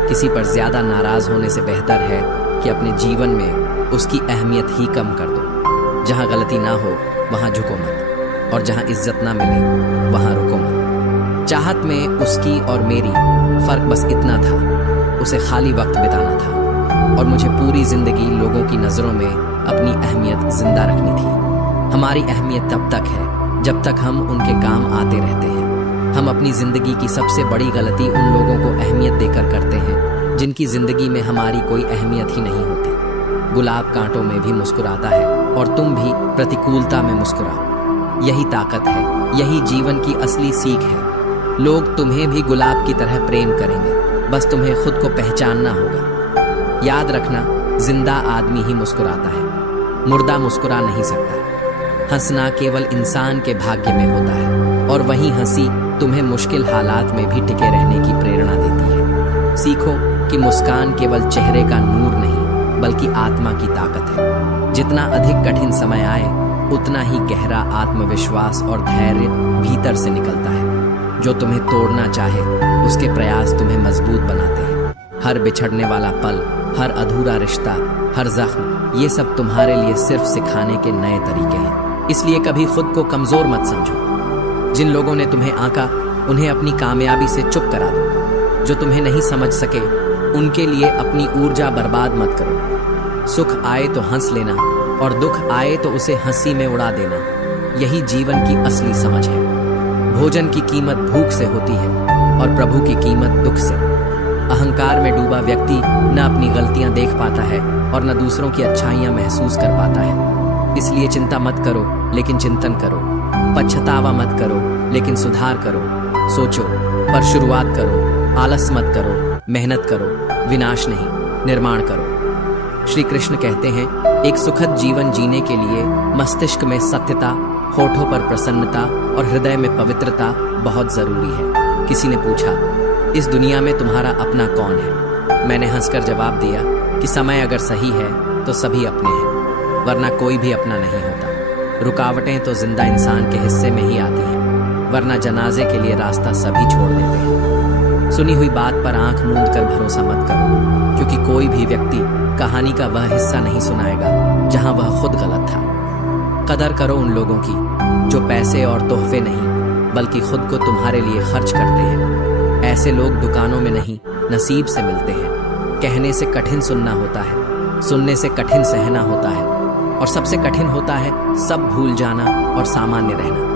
किसी पर ज्यादा नाराज होने से बेहतर है कि अपने जीवन में उसकी अहमियत ही कम कर दो। जहां गलती ना हो वहां झुको मत, और जहां इज्जत ना मिले वहां रुको मत। चाहत में उसकी और मेरी फर्क बस इतना था, उसे खाली वक्त बिताना था, और मुझे पूरी जिंदगी लोगों की नजरों में अपनी अहमियत जिंदा रखनी थी। हमारी अहमियत तब तक है जब तक हम उनके काम आते रहते हैं। हम अपनी जिंदगी की सबसे बड़ी गलती उन लोगों को अहमियत देकर करते हैं जिनकी जिंदगी में हमारी कोई अहमियत ही नहीं होती। गुलाब कांटों में भी मुस्कुराता है, और तुम भी प्रतिकूलता में मुस्कुराओ। यही ताकत है, यही जीवन की असली सीख है। लोग तुम्हें भी गुलाब की तरह प्रेम करेंगे, बस तुम्हें खुद को पहचानना होगा। याद रखना, जिंदा आदमी ही मुस्कुराता है, मुर्दा मुस्कुरा नहीं सकता। हंसना केवल इंसान के भाग्य में होता है, और वही हंसी तुम्हें मुश्किल हालात में भी टिके रहने की प्रेरणा देती है। सीखो कि मुस्कान केवल चेहरे का नूर नहीं, बल्कि आत्मा की ताकत है। जितना अधिक कठिन समय आए, उतना ही गहरा आत्मविश्वास और धैर्य भीतर से निकलता है। जो तुम्हें तोड़ना चाहे, उसके प्रयास तुम्हें मजबूत बनाते हैं। हर बिछड़ने वाला पल, हर अधूरा रिश्ता, हर जख्म, ये सब तुम्हारे लिए सिर्फ सिखाने के नए तरीके हैं। इसलिए कभी खुद को कमजोर मत समझो। जिन लोगों ने तुम्हें आंका, उन्हें अपनी कामयाबी से चुप करा दो। जो तुम्हें नहीं समझ सके, उनके लिए अपनी ऊर्जा बर्बाद मत करो। सुख आए तो हंस लेना, और दुख आए तो उसे हंसी में उड़ा देना। यही जीवन की असली समझ है। भोजन की कीमत भूख से होती है, और प्रभु की कीमत दुख से। अहंकार में डूबा व्यक्ति न अपनी गलतियां देख पाता है, और न दूसरों की अच्छाइयां महसूस कर पाता है। इसलिए चिंता मत करो, लेकिन चिंतन करो। पछतावा मत करो, लेकिन सुधार करो। सोचो पर शुरुआत करो। आलस मत करो, मेहनत करो। विनाश नहीं, निर्माण करो। श्री कृष्ण कहते हैं, एक सुखद जीवन जीने के लिए मस्तिष्क में सत्यता, होठों पर प्रसन्नता और हृदय में पवित्रता बहुत जरूरी है। किसी ने पूछा, इस दुनिया में तुम्हारा अपना कौन है? मैंने हंसकर जवाब दिया कि समय अगर सही है तो सभी अपने हैं, वरना कोई भी अपना नहीं होता। रुकावटें तो जिंदा इंसान के हिस्से में ही आती हैं, वरना जनाजे के लिए रास्ता सभी छोड़ देते हैं। सुनी हुई बात पर आंख मूंद कर भरोसा मत करो, क्योंकि कोई भी व्यक्ति कहानी का वह हिस्सा नहीं सुनाएगा जहां वह खुद गलत था। कदर करो उन लोगों की जो पैसे और तोहफे नहीं, बल्कि खुद को तुम्हारे लिए खर्च करते हैं। ऐसे लोग दुकानों में नहीं, नसीब से मिलते हैं। कहने से कठिन सुनना होता है, सुनने से कठिन सहना होता है, और सबसे कठिन होता है सब भूल जाना और सामान्य रहना।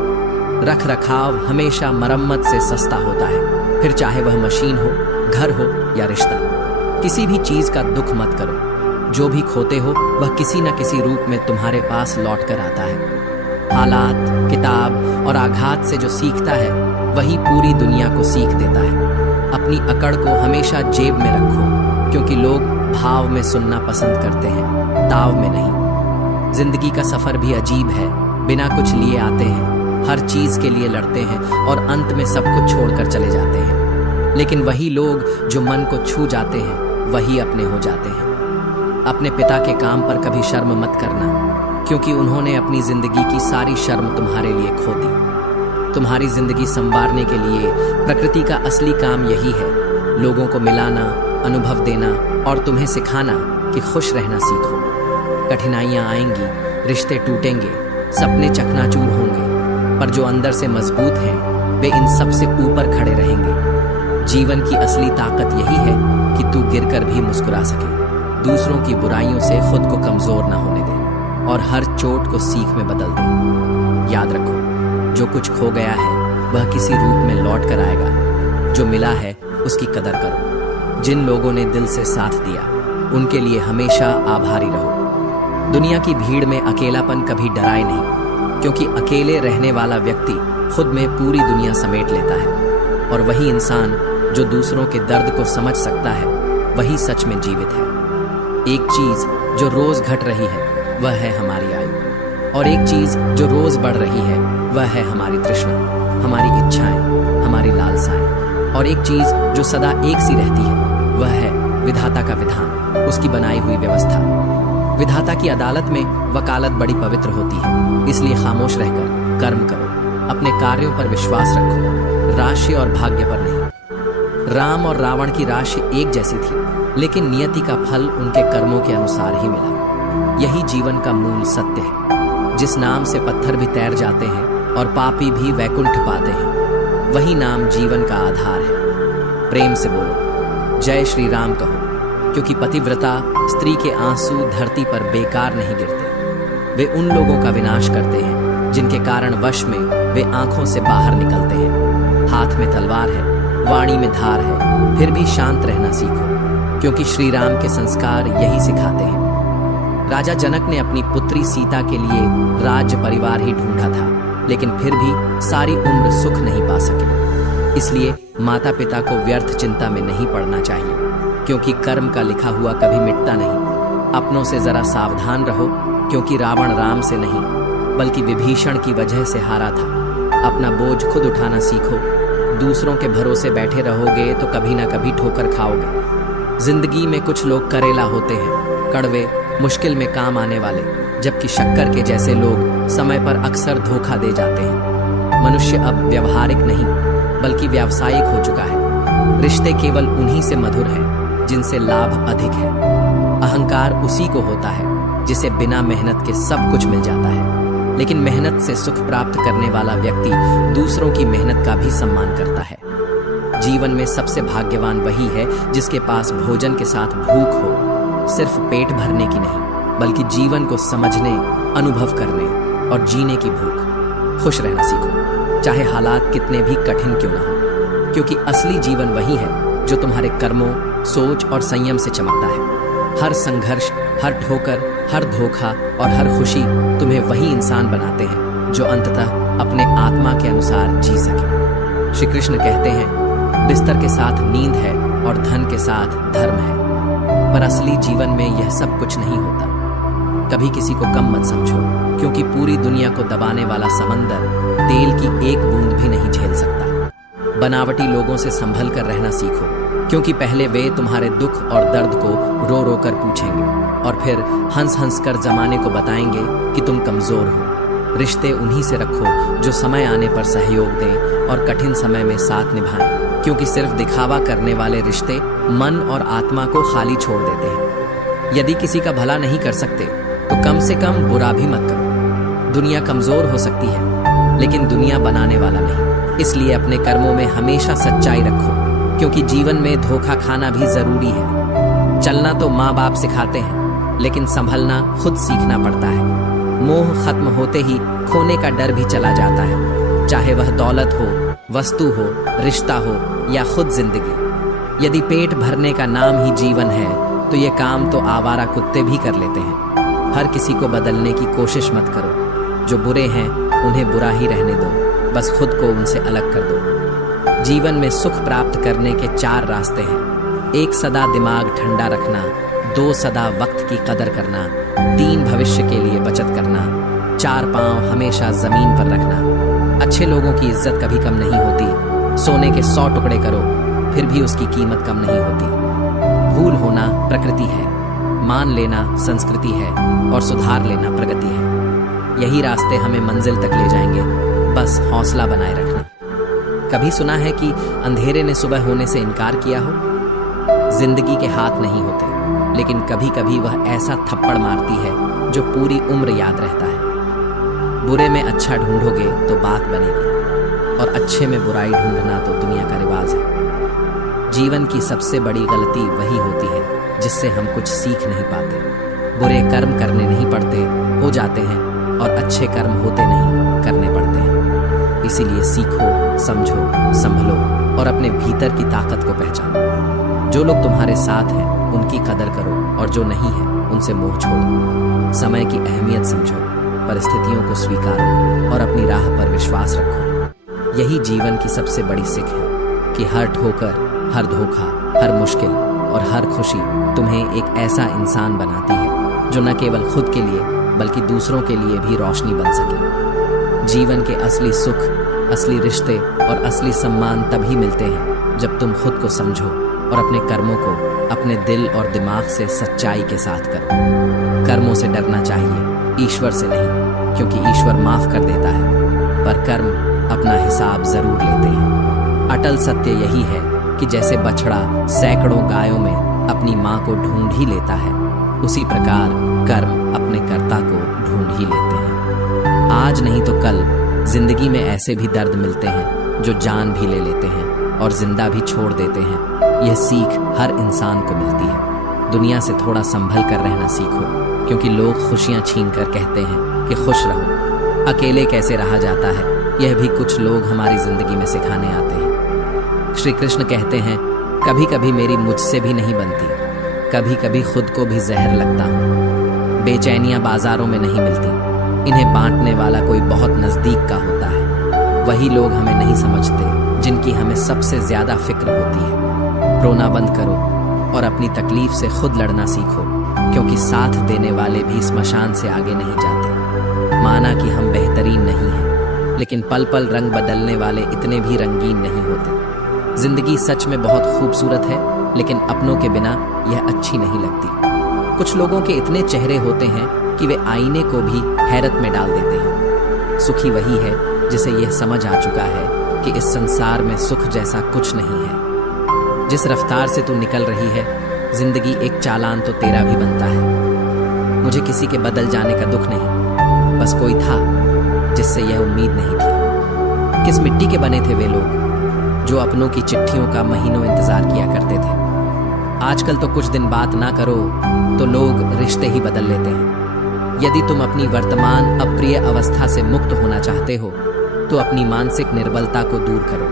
रख रखाव हमेशा मरम्मत से सस्ता होता है, फिर चाहे वह मशीन हो, घर हो या रिश्ता। किसी भी चीज का दुख मत करो। जो भी खोते हो, वह किसी न किसी रूप में तुम्हारे पास लौट कर आता है। हालात, किताब और आघात से जो सीखता है, वही पूरी दुनिया को सीख देता है। अपनी अकड़ को हमेशा जेब में रखो, क्योंकि लोग भाव में सुनना पसंद करते हैं, ताव में नहीं। जिंदगी का सफर भी अजीब है। बिना कुछ लिए आते हैं, हर चीज के लिए लड़ते हैं, और अंत में सब कुछ छोड़कर चले जाते हैं। लेकिन वही लोग जो मन को छू जाते हैं, वही अपने हो जाते हैं। अपने पिता के काम पर कभी शर्म मत करना, क्योंकि उन्होंने अपनी जिंदगी की सारी शर्म तुम्हारे लिए खो दी। तुम्हारी जिंदगी संवारने के लिए प्रकृति का असली काम यही है, लोगों को मिलाना, अनुभव देना और तुम्हें सिखाना कि खुश रहना सीखो। कठिनाइयां आएंगी, रिश्ते टूटेंगे, सपने चकनाचूर होंगे, पर जो अंदर से मजबूत हैं, वे इन सब से ऊपर खड़े रहेंगे। जीवन की असली ताकत यही है कि तू गिरकर भी मुस्कुरा सके, दूसरों की बुराइयों से खुद को कमजोर न होने दे, और हर चोट को सीख में बदल दे। याद रखो, जो कुछ खो गया है वह किसी रूप में लौट कर आएगा। जो मिला है उसकी कदर करो। जिन लोगों ने दिल से साथ दिया, उनके लिए हमेशा आभारी रहो। दुनिया की भीड़ में अकेलापन कभी डराए नहीं, क्योंकि अकेले रहने वाला व्यक्ति खुद में पूरी दुनिया समेट लेता है, और वही इंसान जो दूसरों के दर्द को समझ सकता है, वही सच में जीवित है। एक चीज जो रोज घट रही है, वह है हमारी आयु, और एक चीज जो रोज बढ़ रही है, वह है हमारी तृष्णा, हमारी इच्छाएं, हमारी लालसाएं। और एक चीज जो सदा एक सी रहती है, वह है विधाता का विधान, उसकी बनाई हुई व्यवस्था। विधाता की अदालत में वकालत बड़ी पवित्र होती है, इसलिए खामोश रहकर कर्म करो। अपने कार्यों पर विश्वास रखो, राशि और भाग्य पर नहीं। राम और रावण की राशि एक जैसी थी, लेकिन नियति का फल उनके कर्मों के अनुसार ही मिला। यही जीवन का मूल सत्य है। जिस नाम से पत्थर भी तैर जाते हैं और पापी भी वैकुंठ पाते हैं, वही नाम जीवन का आधार है। प्रेम से बोलो, जय श्री राम कहो, क्योंकि पतिव्रता स्त्री के आंसू धरती पर बेकार नहीं गिरते। वे उन लोगों का विनाश करते हैं जिनके कारण वश में वे आंखों से बाहर निकलते हैं। हाथ में तलवार है, वाणी में धार है, फिर भी शांत रहना सीखो, क्योंकि श्री राम के संस्कार यही सिखाते हैं। राजा जनक ने अपनी पुत्री सीता के लिए राज्य परिवार ही ढूंढा था, लेकिन फिर भी सारी उम्र सुख नहीं पा सके। इसलिए माता पिता को व्यर्थ चिंता में नहीं पड़ना चाहिए, क्योंकि कर्म का लिखा हुआ कभी मिटता नहीं। अपनों से जरा सावधान रहो, क्योंकि रावण राम से नहीं बल्कि विभीषण की वजह से हारा था। अपना बोझ खुद उठाना सीखो। दूसरों के भरोसे बैठे रहोगे तो कभी ना कभी ठोकर खाओगे। जिंदगी में कुछ लोग करेला होते हैं, कड़वे, मुश्किल में काम आने वाले, जबकि शक्कर के जैसे लोग समय पर अक्सर धोखा दे जाते हैं। मनुष्य अब व्यवहारिक नहीं बल्कि व्यावसायिक हो चुका है। रिश्ते केवल उन्हीं से मधुर हैं जिनसे लाभ अधिक है। अहंकार उसी को होता है जिसे बिना मेहनत के सब कुछ मिल जाता है, लेकिन मेहनत से सुख प्राप्त करने वाला व्यक्ति दूसरों की मेहनत का भी सम्मान करता है। जीवन में सबसे भाग्यवान वही है जिसके पास भोजन के साथ भूख हो, सिर्फ पेट भरने की नहीं बल्कि जीवन को समझने, अनुभव करने और जीने की भूख। खुश रहना सीखो, चाहे हालात कितने भी कठिन क्यों ना हो, क्योंकि असली जीवन वही है जो तुम्हारे कर्मों, सोच और संयम से चमकता है। हर संघर्ष, हर ठोकर, हर धोखा और हर खुशी तुम्हें वही इंसान बनाते हैं जो अंततः अपने आत्मा के अनुसार जी सके। श्री कृष्ण कहते हैं, बिस्तर के साथ नींद है और धन के साथ धर्म है, पर असली जीवन में यह सब कुछ नहीं होता। कभी किसी को कम मत समझो, क्योंकि पूरी दुनिया को दबाने वाला समंदर तेल की एक बूंद भी नहीं झेल सकता। बनावटी लोगों से संभल कर रहना सीखो, क्योंकि पहले वे तुम्हारे दुख और दर्द को रो रो कर पूछेंगे और फिर हंस हंस कर जमाने को बताएंगे कि तुम कमजोर हो। रिश्ते उन्हीं से रखो जो समय आने पर सहयोग दें और कठिन समय में साथ निभाएं, क्योंकि सिर्फ दिखावा करने वाले रिश्ते मन और आत्मा को खाली छोड़ देते हैं। यदि किसी का भला नहीं कर सकते तो कम से कम बुरा भी मत करो। दुनिया कमजोर हो सकती है, लेकिन दुनिया बनाने वाला नहीं। इसलिए अपने कर्मों में हमेशा सच्चाई रखो, क्योंकि जीवन में धोखा खाना भी जरूरी है। चलना तो माँ बाप सिखाते हैं, लेकिन संभलना खुद सीखना पड़ता है। मोह खत्म होते ही खोने का डर भी चला जाता है, चाहे वह दौलत हो, वस्तु हो, रिश्ता हो या खुद जिंदगी। यदि पेट भरने का नाम ही जीवन है तो ये काम तो आवारा कुत्ते भी कर लेते हैं। हर किसी को बदलने की कोशिश मत करो। जो बुरे हैं उन्हें बुरा ही रहने दो, बस खुद को उनसे अलग कर दो। जीवन में सुख प्राप्त करने के 4 रास्ते हैं। 1, सदा दिमाग ठंडा रखना। 2, सदा वक्त की कदर करना। 3, भविष्य के लिए बचत करना। 4, पांव हमेशा जमीन पर रखना। अच्छे लोगों की इज्जत कभी कम नहीं होती। सोने के 100 टुकड़े करो, फिर भी उसकी कीमत कम नहीं होती। भूल होना प्रकृति है, मान लेना संस्कृति है और सुधार लेना प्रगति है। यही रास्ते हमें मंजिल तक ले जाएंगे, बस हौसला बनाए रखना। कभी सुना है कि अंधेरे ने सुबह होने से इनकार किया हो? जिंदगी के हाथ नहीं होते, लेकिन कभी कभी वह ऐसा थप्पड़ मारती है जो पूरी उम्र याद रहता है। बुरे में अच्छा ढूंढोगे तो बात बनेगी, और अच्छे में बुराई ढूंढना तो दुनिया का रिवाज है। जीवन की सबसे बड़ी गलती वही होती है जिससे हम कुछ सीख नहीं पाते। बुरे कर्म करने नहीं पड़ते, हो जाते हैं, और अच्छे कर्म होते नहीं, करने पड़ते हैं। इसीलिए सीखो, समझो, संभलो और अपने भीतर की ताकत को पहचानो। जो लोग तुम्हारे साथ हैं उनकी कदर करो, और जो नहीं है उनसे मोह छोड़ो। समय की अहमियत समझो, परिस्थितियों को स्वीकारो और अपनी राह पर विश्वास रखो। यही जीवन की सबसे बड़ी सीख है कि हर ठोकर, हर धोखा, हर मुश्किल और हर खुशी तुम्हें एक ऐसा इंसान बनाती है जो न केवल खुद के लिए बल्कि दूसरों के लिए भी रोशनी बन सके। जीवन के असली सुख, असली रिश्ते और असली सम्मान तभी मिलते हैं जब तुम खुद को समझो और अपने कर्मों को अपने दिल और दिमाग से सच्चाई के साथ करो। कर्मों से डरना चाहिए, ईश्वर से नहीं, क्योंकि ईश्वर माफ कर देता है, पर कर्म अपना हिसाब जरूर लेते हैं। अटल सत्य यही है कि जैसे बछड़ा सैकड़ों गायों में अपनी माँ को ढूंढ ही लेता है, उसी प्रकार कर्म अपने कर्ता को ढूंढ ही लेते हैं। आज नहीं तो कल जिंदगी में ऐसे भी दर्द मिलते हैं जो जान भी ले लेते हैं और जिंदा भी छोड़ देते हैं। यह सीख हर इंसान को मिलती है। दुनिया से थोड़ा संभल कर रहना सीखो, क्योंकि लोग खुशियां छीन कर कहते हैं कि खुश रहो। अकेले कैसे रहा जाता है, यह भी कुछ लोग हमारी जिंदगी में सिखाने आते हैं। श्री कृष्ण कहते हैं, कभी कभी मेरी मुझसे भी नहीं बनती, कभी कभी खुद को भी जहर लगता हूँ। बेचैनियां बाजारों में नहीं मिलती, इन्हें बांटने वाला कोई बहुत नजदीक का होता है। वही लोग हमें नहीं समझते जिनकी हमें सबसे ज्यादा फिक्र होती है। रोना बंद करो और अपनी तकलीफ से खुद लड़ना सीखो, क्योंकि साथ देने वाले भी स्मशान से आगे नहीं जाते। माना कि हम बेहतरीन नहीं हैं, लेकिन पल पल रंग बदलने वाले इतने भी रंगीन नहीं होते। जिंदगी सच में बहुत खूबसूरत है, लेकिन अपनों के बिना यह अच्छी नहीं लगती। कुछ लोगों के इतने चेहरे होते हैं कि वे आईने को भी हैरत में डाल देते हैं। सुखी वही है जिसे यह समझ आ चुका है कि इस संसार में सुख जैसा कुछ नहीं है। जिस रफ्तार से तू निकल रही है, जिंदगी एक चालान तो तेरा भी बनता है। मुझे किसी के बदल जाने का दुख नहीं, बस कोई था जिससे यह उम्मीद नहीं थी। किस मिट्टी के बने थे वे लोग जो अपनों की चिट्ठियों का महीनों इंतजार किया करते थे। आजकल तो कुछ दिन बात ना करो तो लोग रिश्ते ही बदल लेते हैं। यदि तुम अपनी वर्तमान अप्रिय अवस्था से मुक्त होना चाहते हो तो अपनी मानसिक निर्बलता को दूर करो।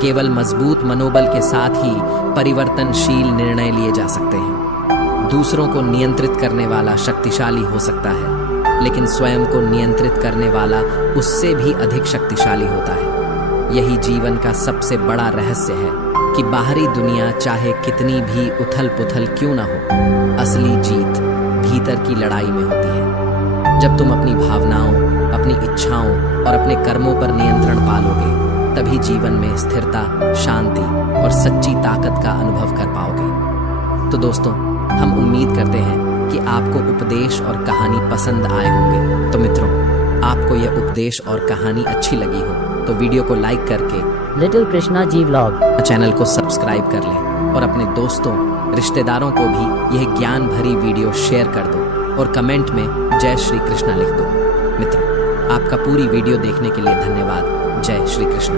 केवल मजबूत मनोबल के साथ ही परिवर्तनशील निर्णय लिए जा सकते हैं। दूसरों को नियंत्रित करने वाला शक्तिशाली हो सकता है, लेकिन स्वयं को नियंत्रित करने वाला उससे भी अधिक शक्तिशाली होता है। यही जीवन का सबसे बड़ा रहस्य है कि बाहरी दुनिया चाहे कितनी भी उथल पुथल क्यों ना हो, असली जीत भीतर की लड़ाई में होती है। जब तुम अपनी भावनाओं, अपनी इच्छाओं और अपने कर्मों पर नियंत्रण पालोगे, तभी जीवन में स्थिरता, शांति और सच्ची ताकत का अनुभव कर पाओगे। तो दोस्तों, हम उम्मीद करते हैं कि आपको उपदेश और कहानी पसंद आए होंगे। तो मित्रों, आपको यह उपदेश और कहानी अच्छी लगी हो तो वीडियो को लाइक करके little Krishna ji vlog channel को सब्सक्राइब कर लें और अपने दोस्तों, रिश्तेदारों को भी यह ज्ञान भरी वीडियो शेयर कर दो और कमेंट में जय श्री कृष्णा लिख दो। मित्रों, आपका पूरी वीडियो देखने के लिए धन्यवाद। जय श्री कृष्ण।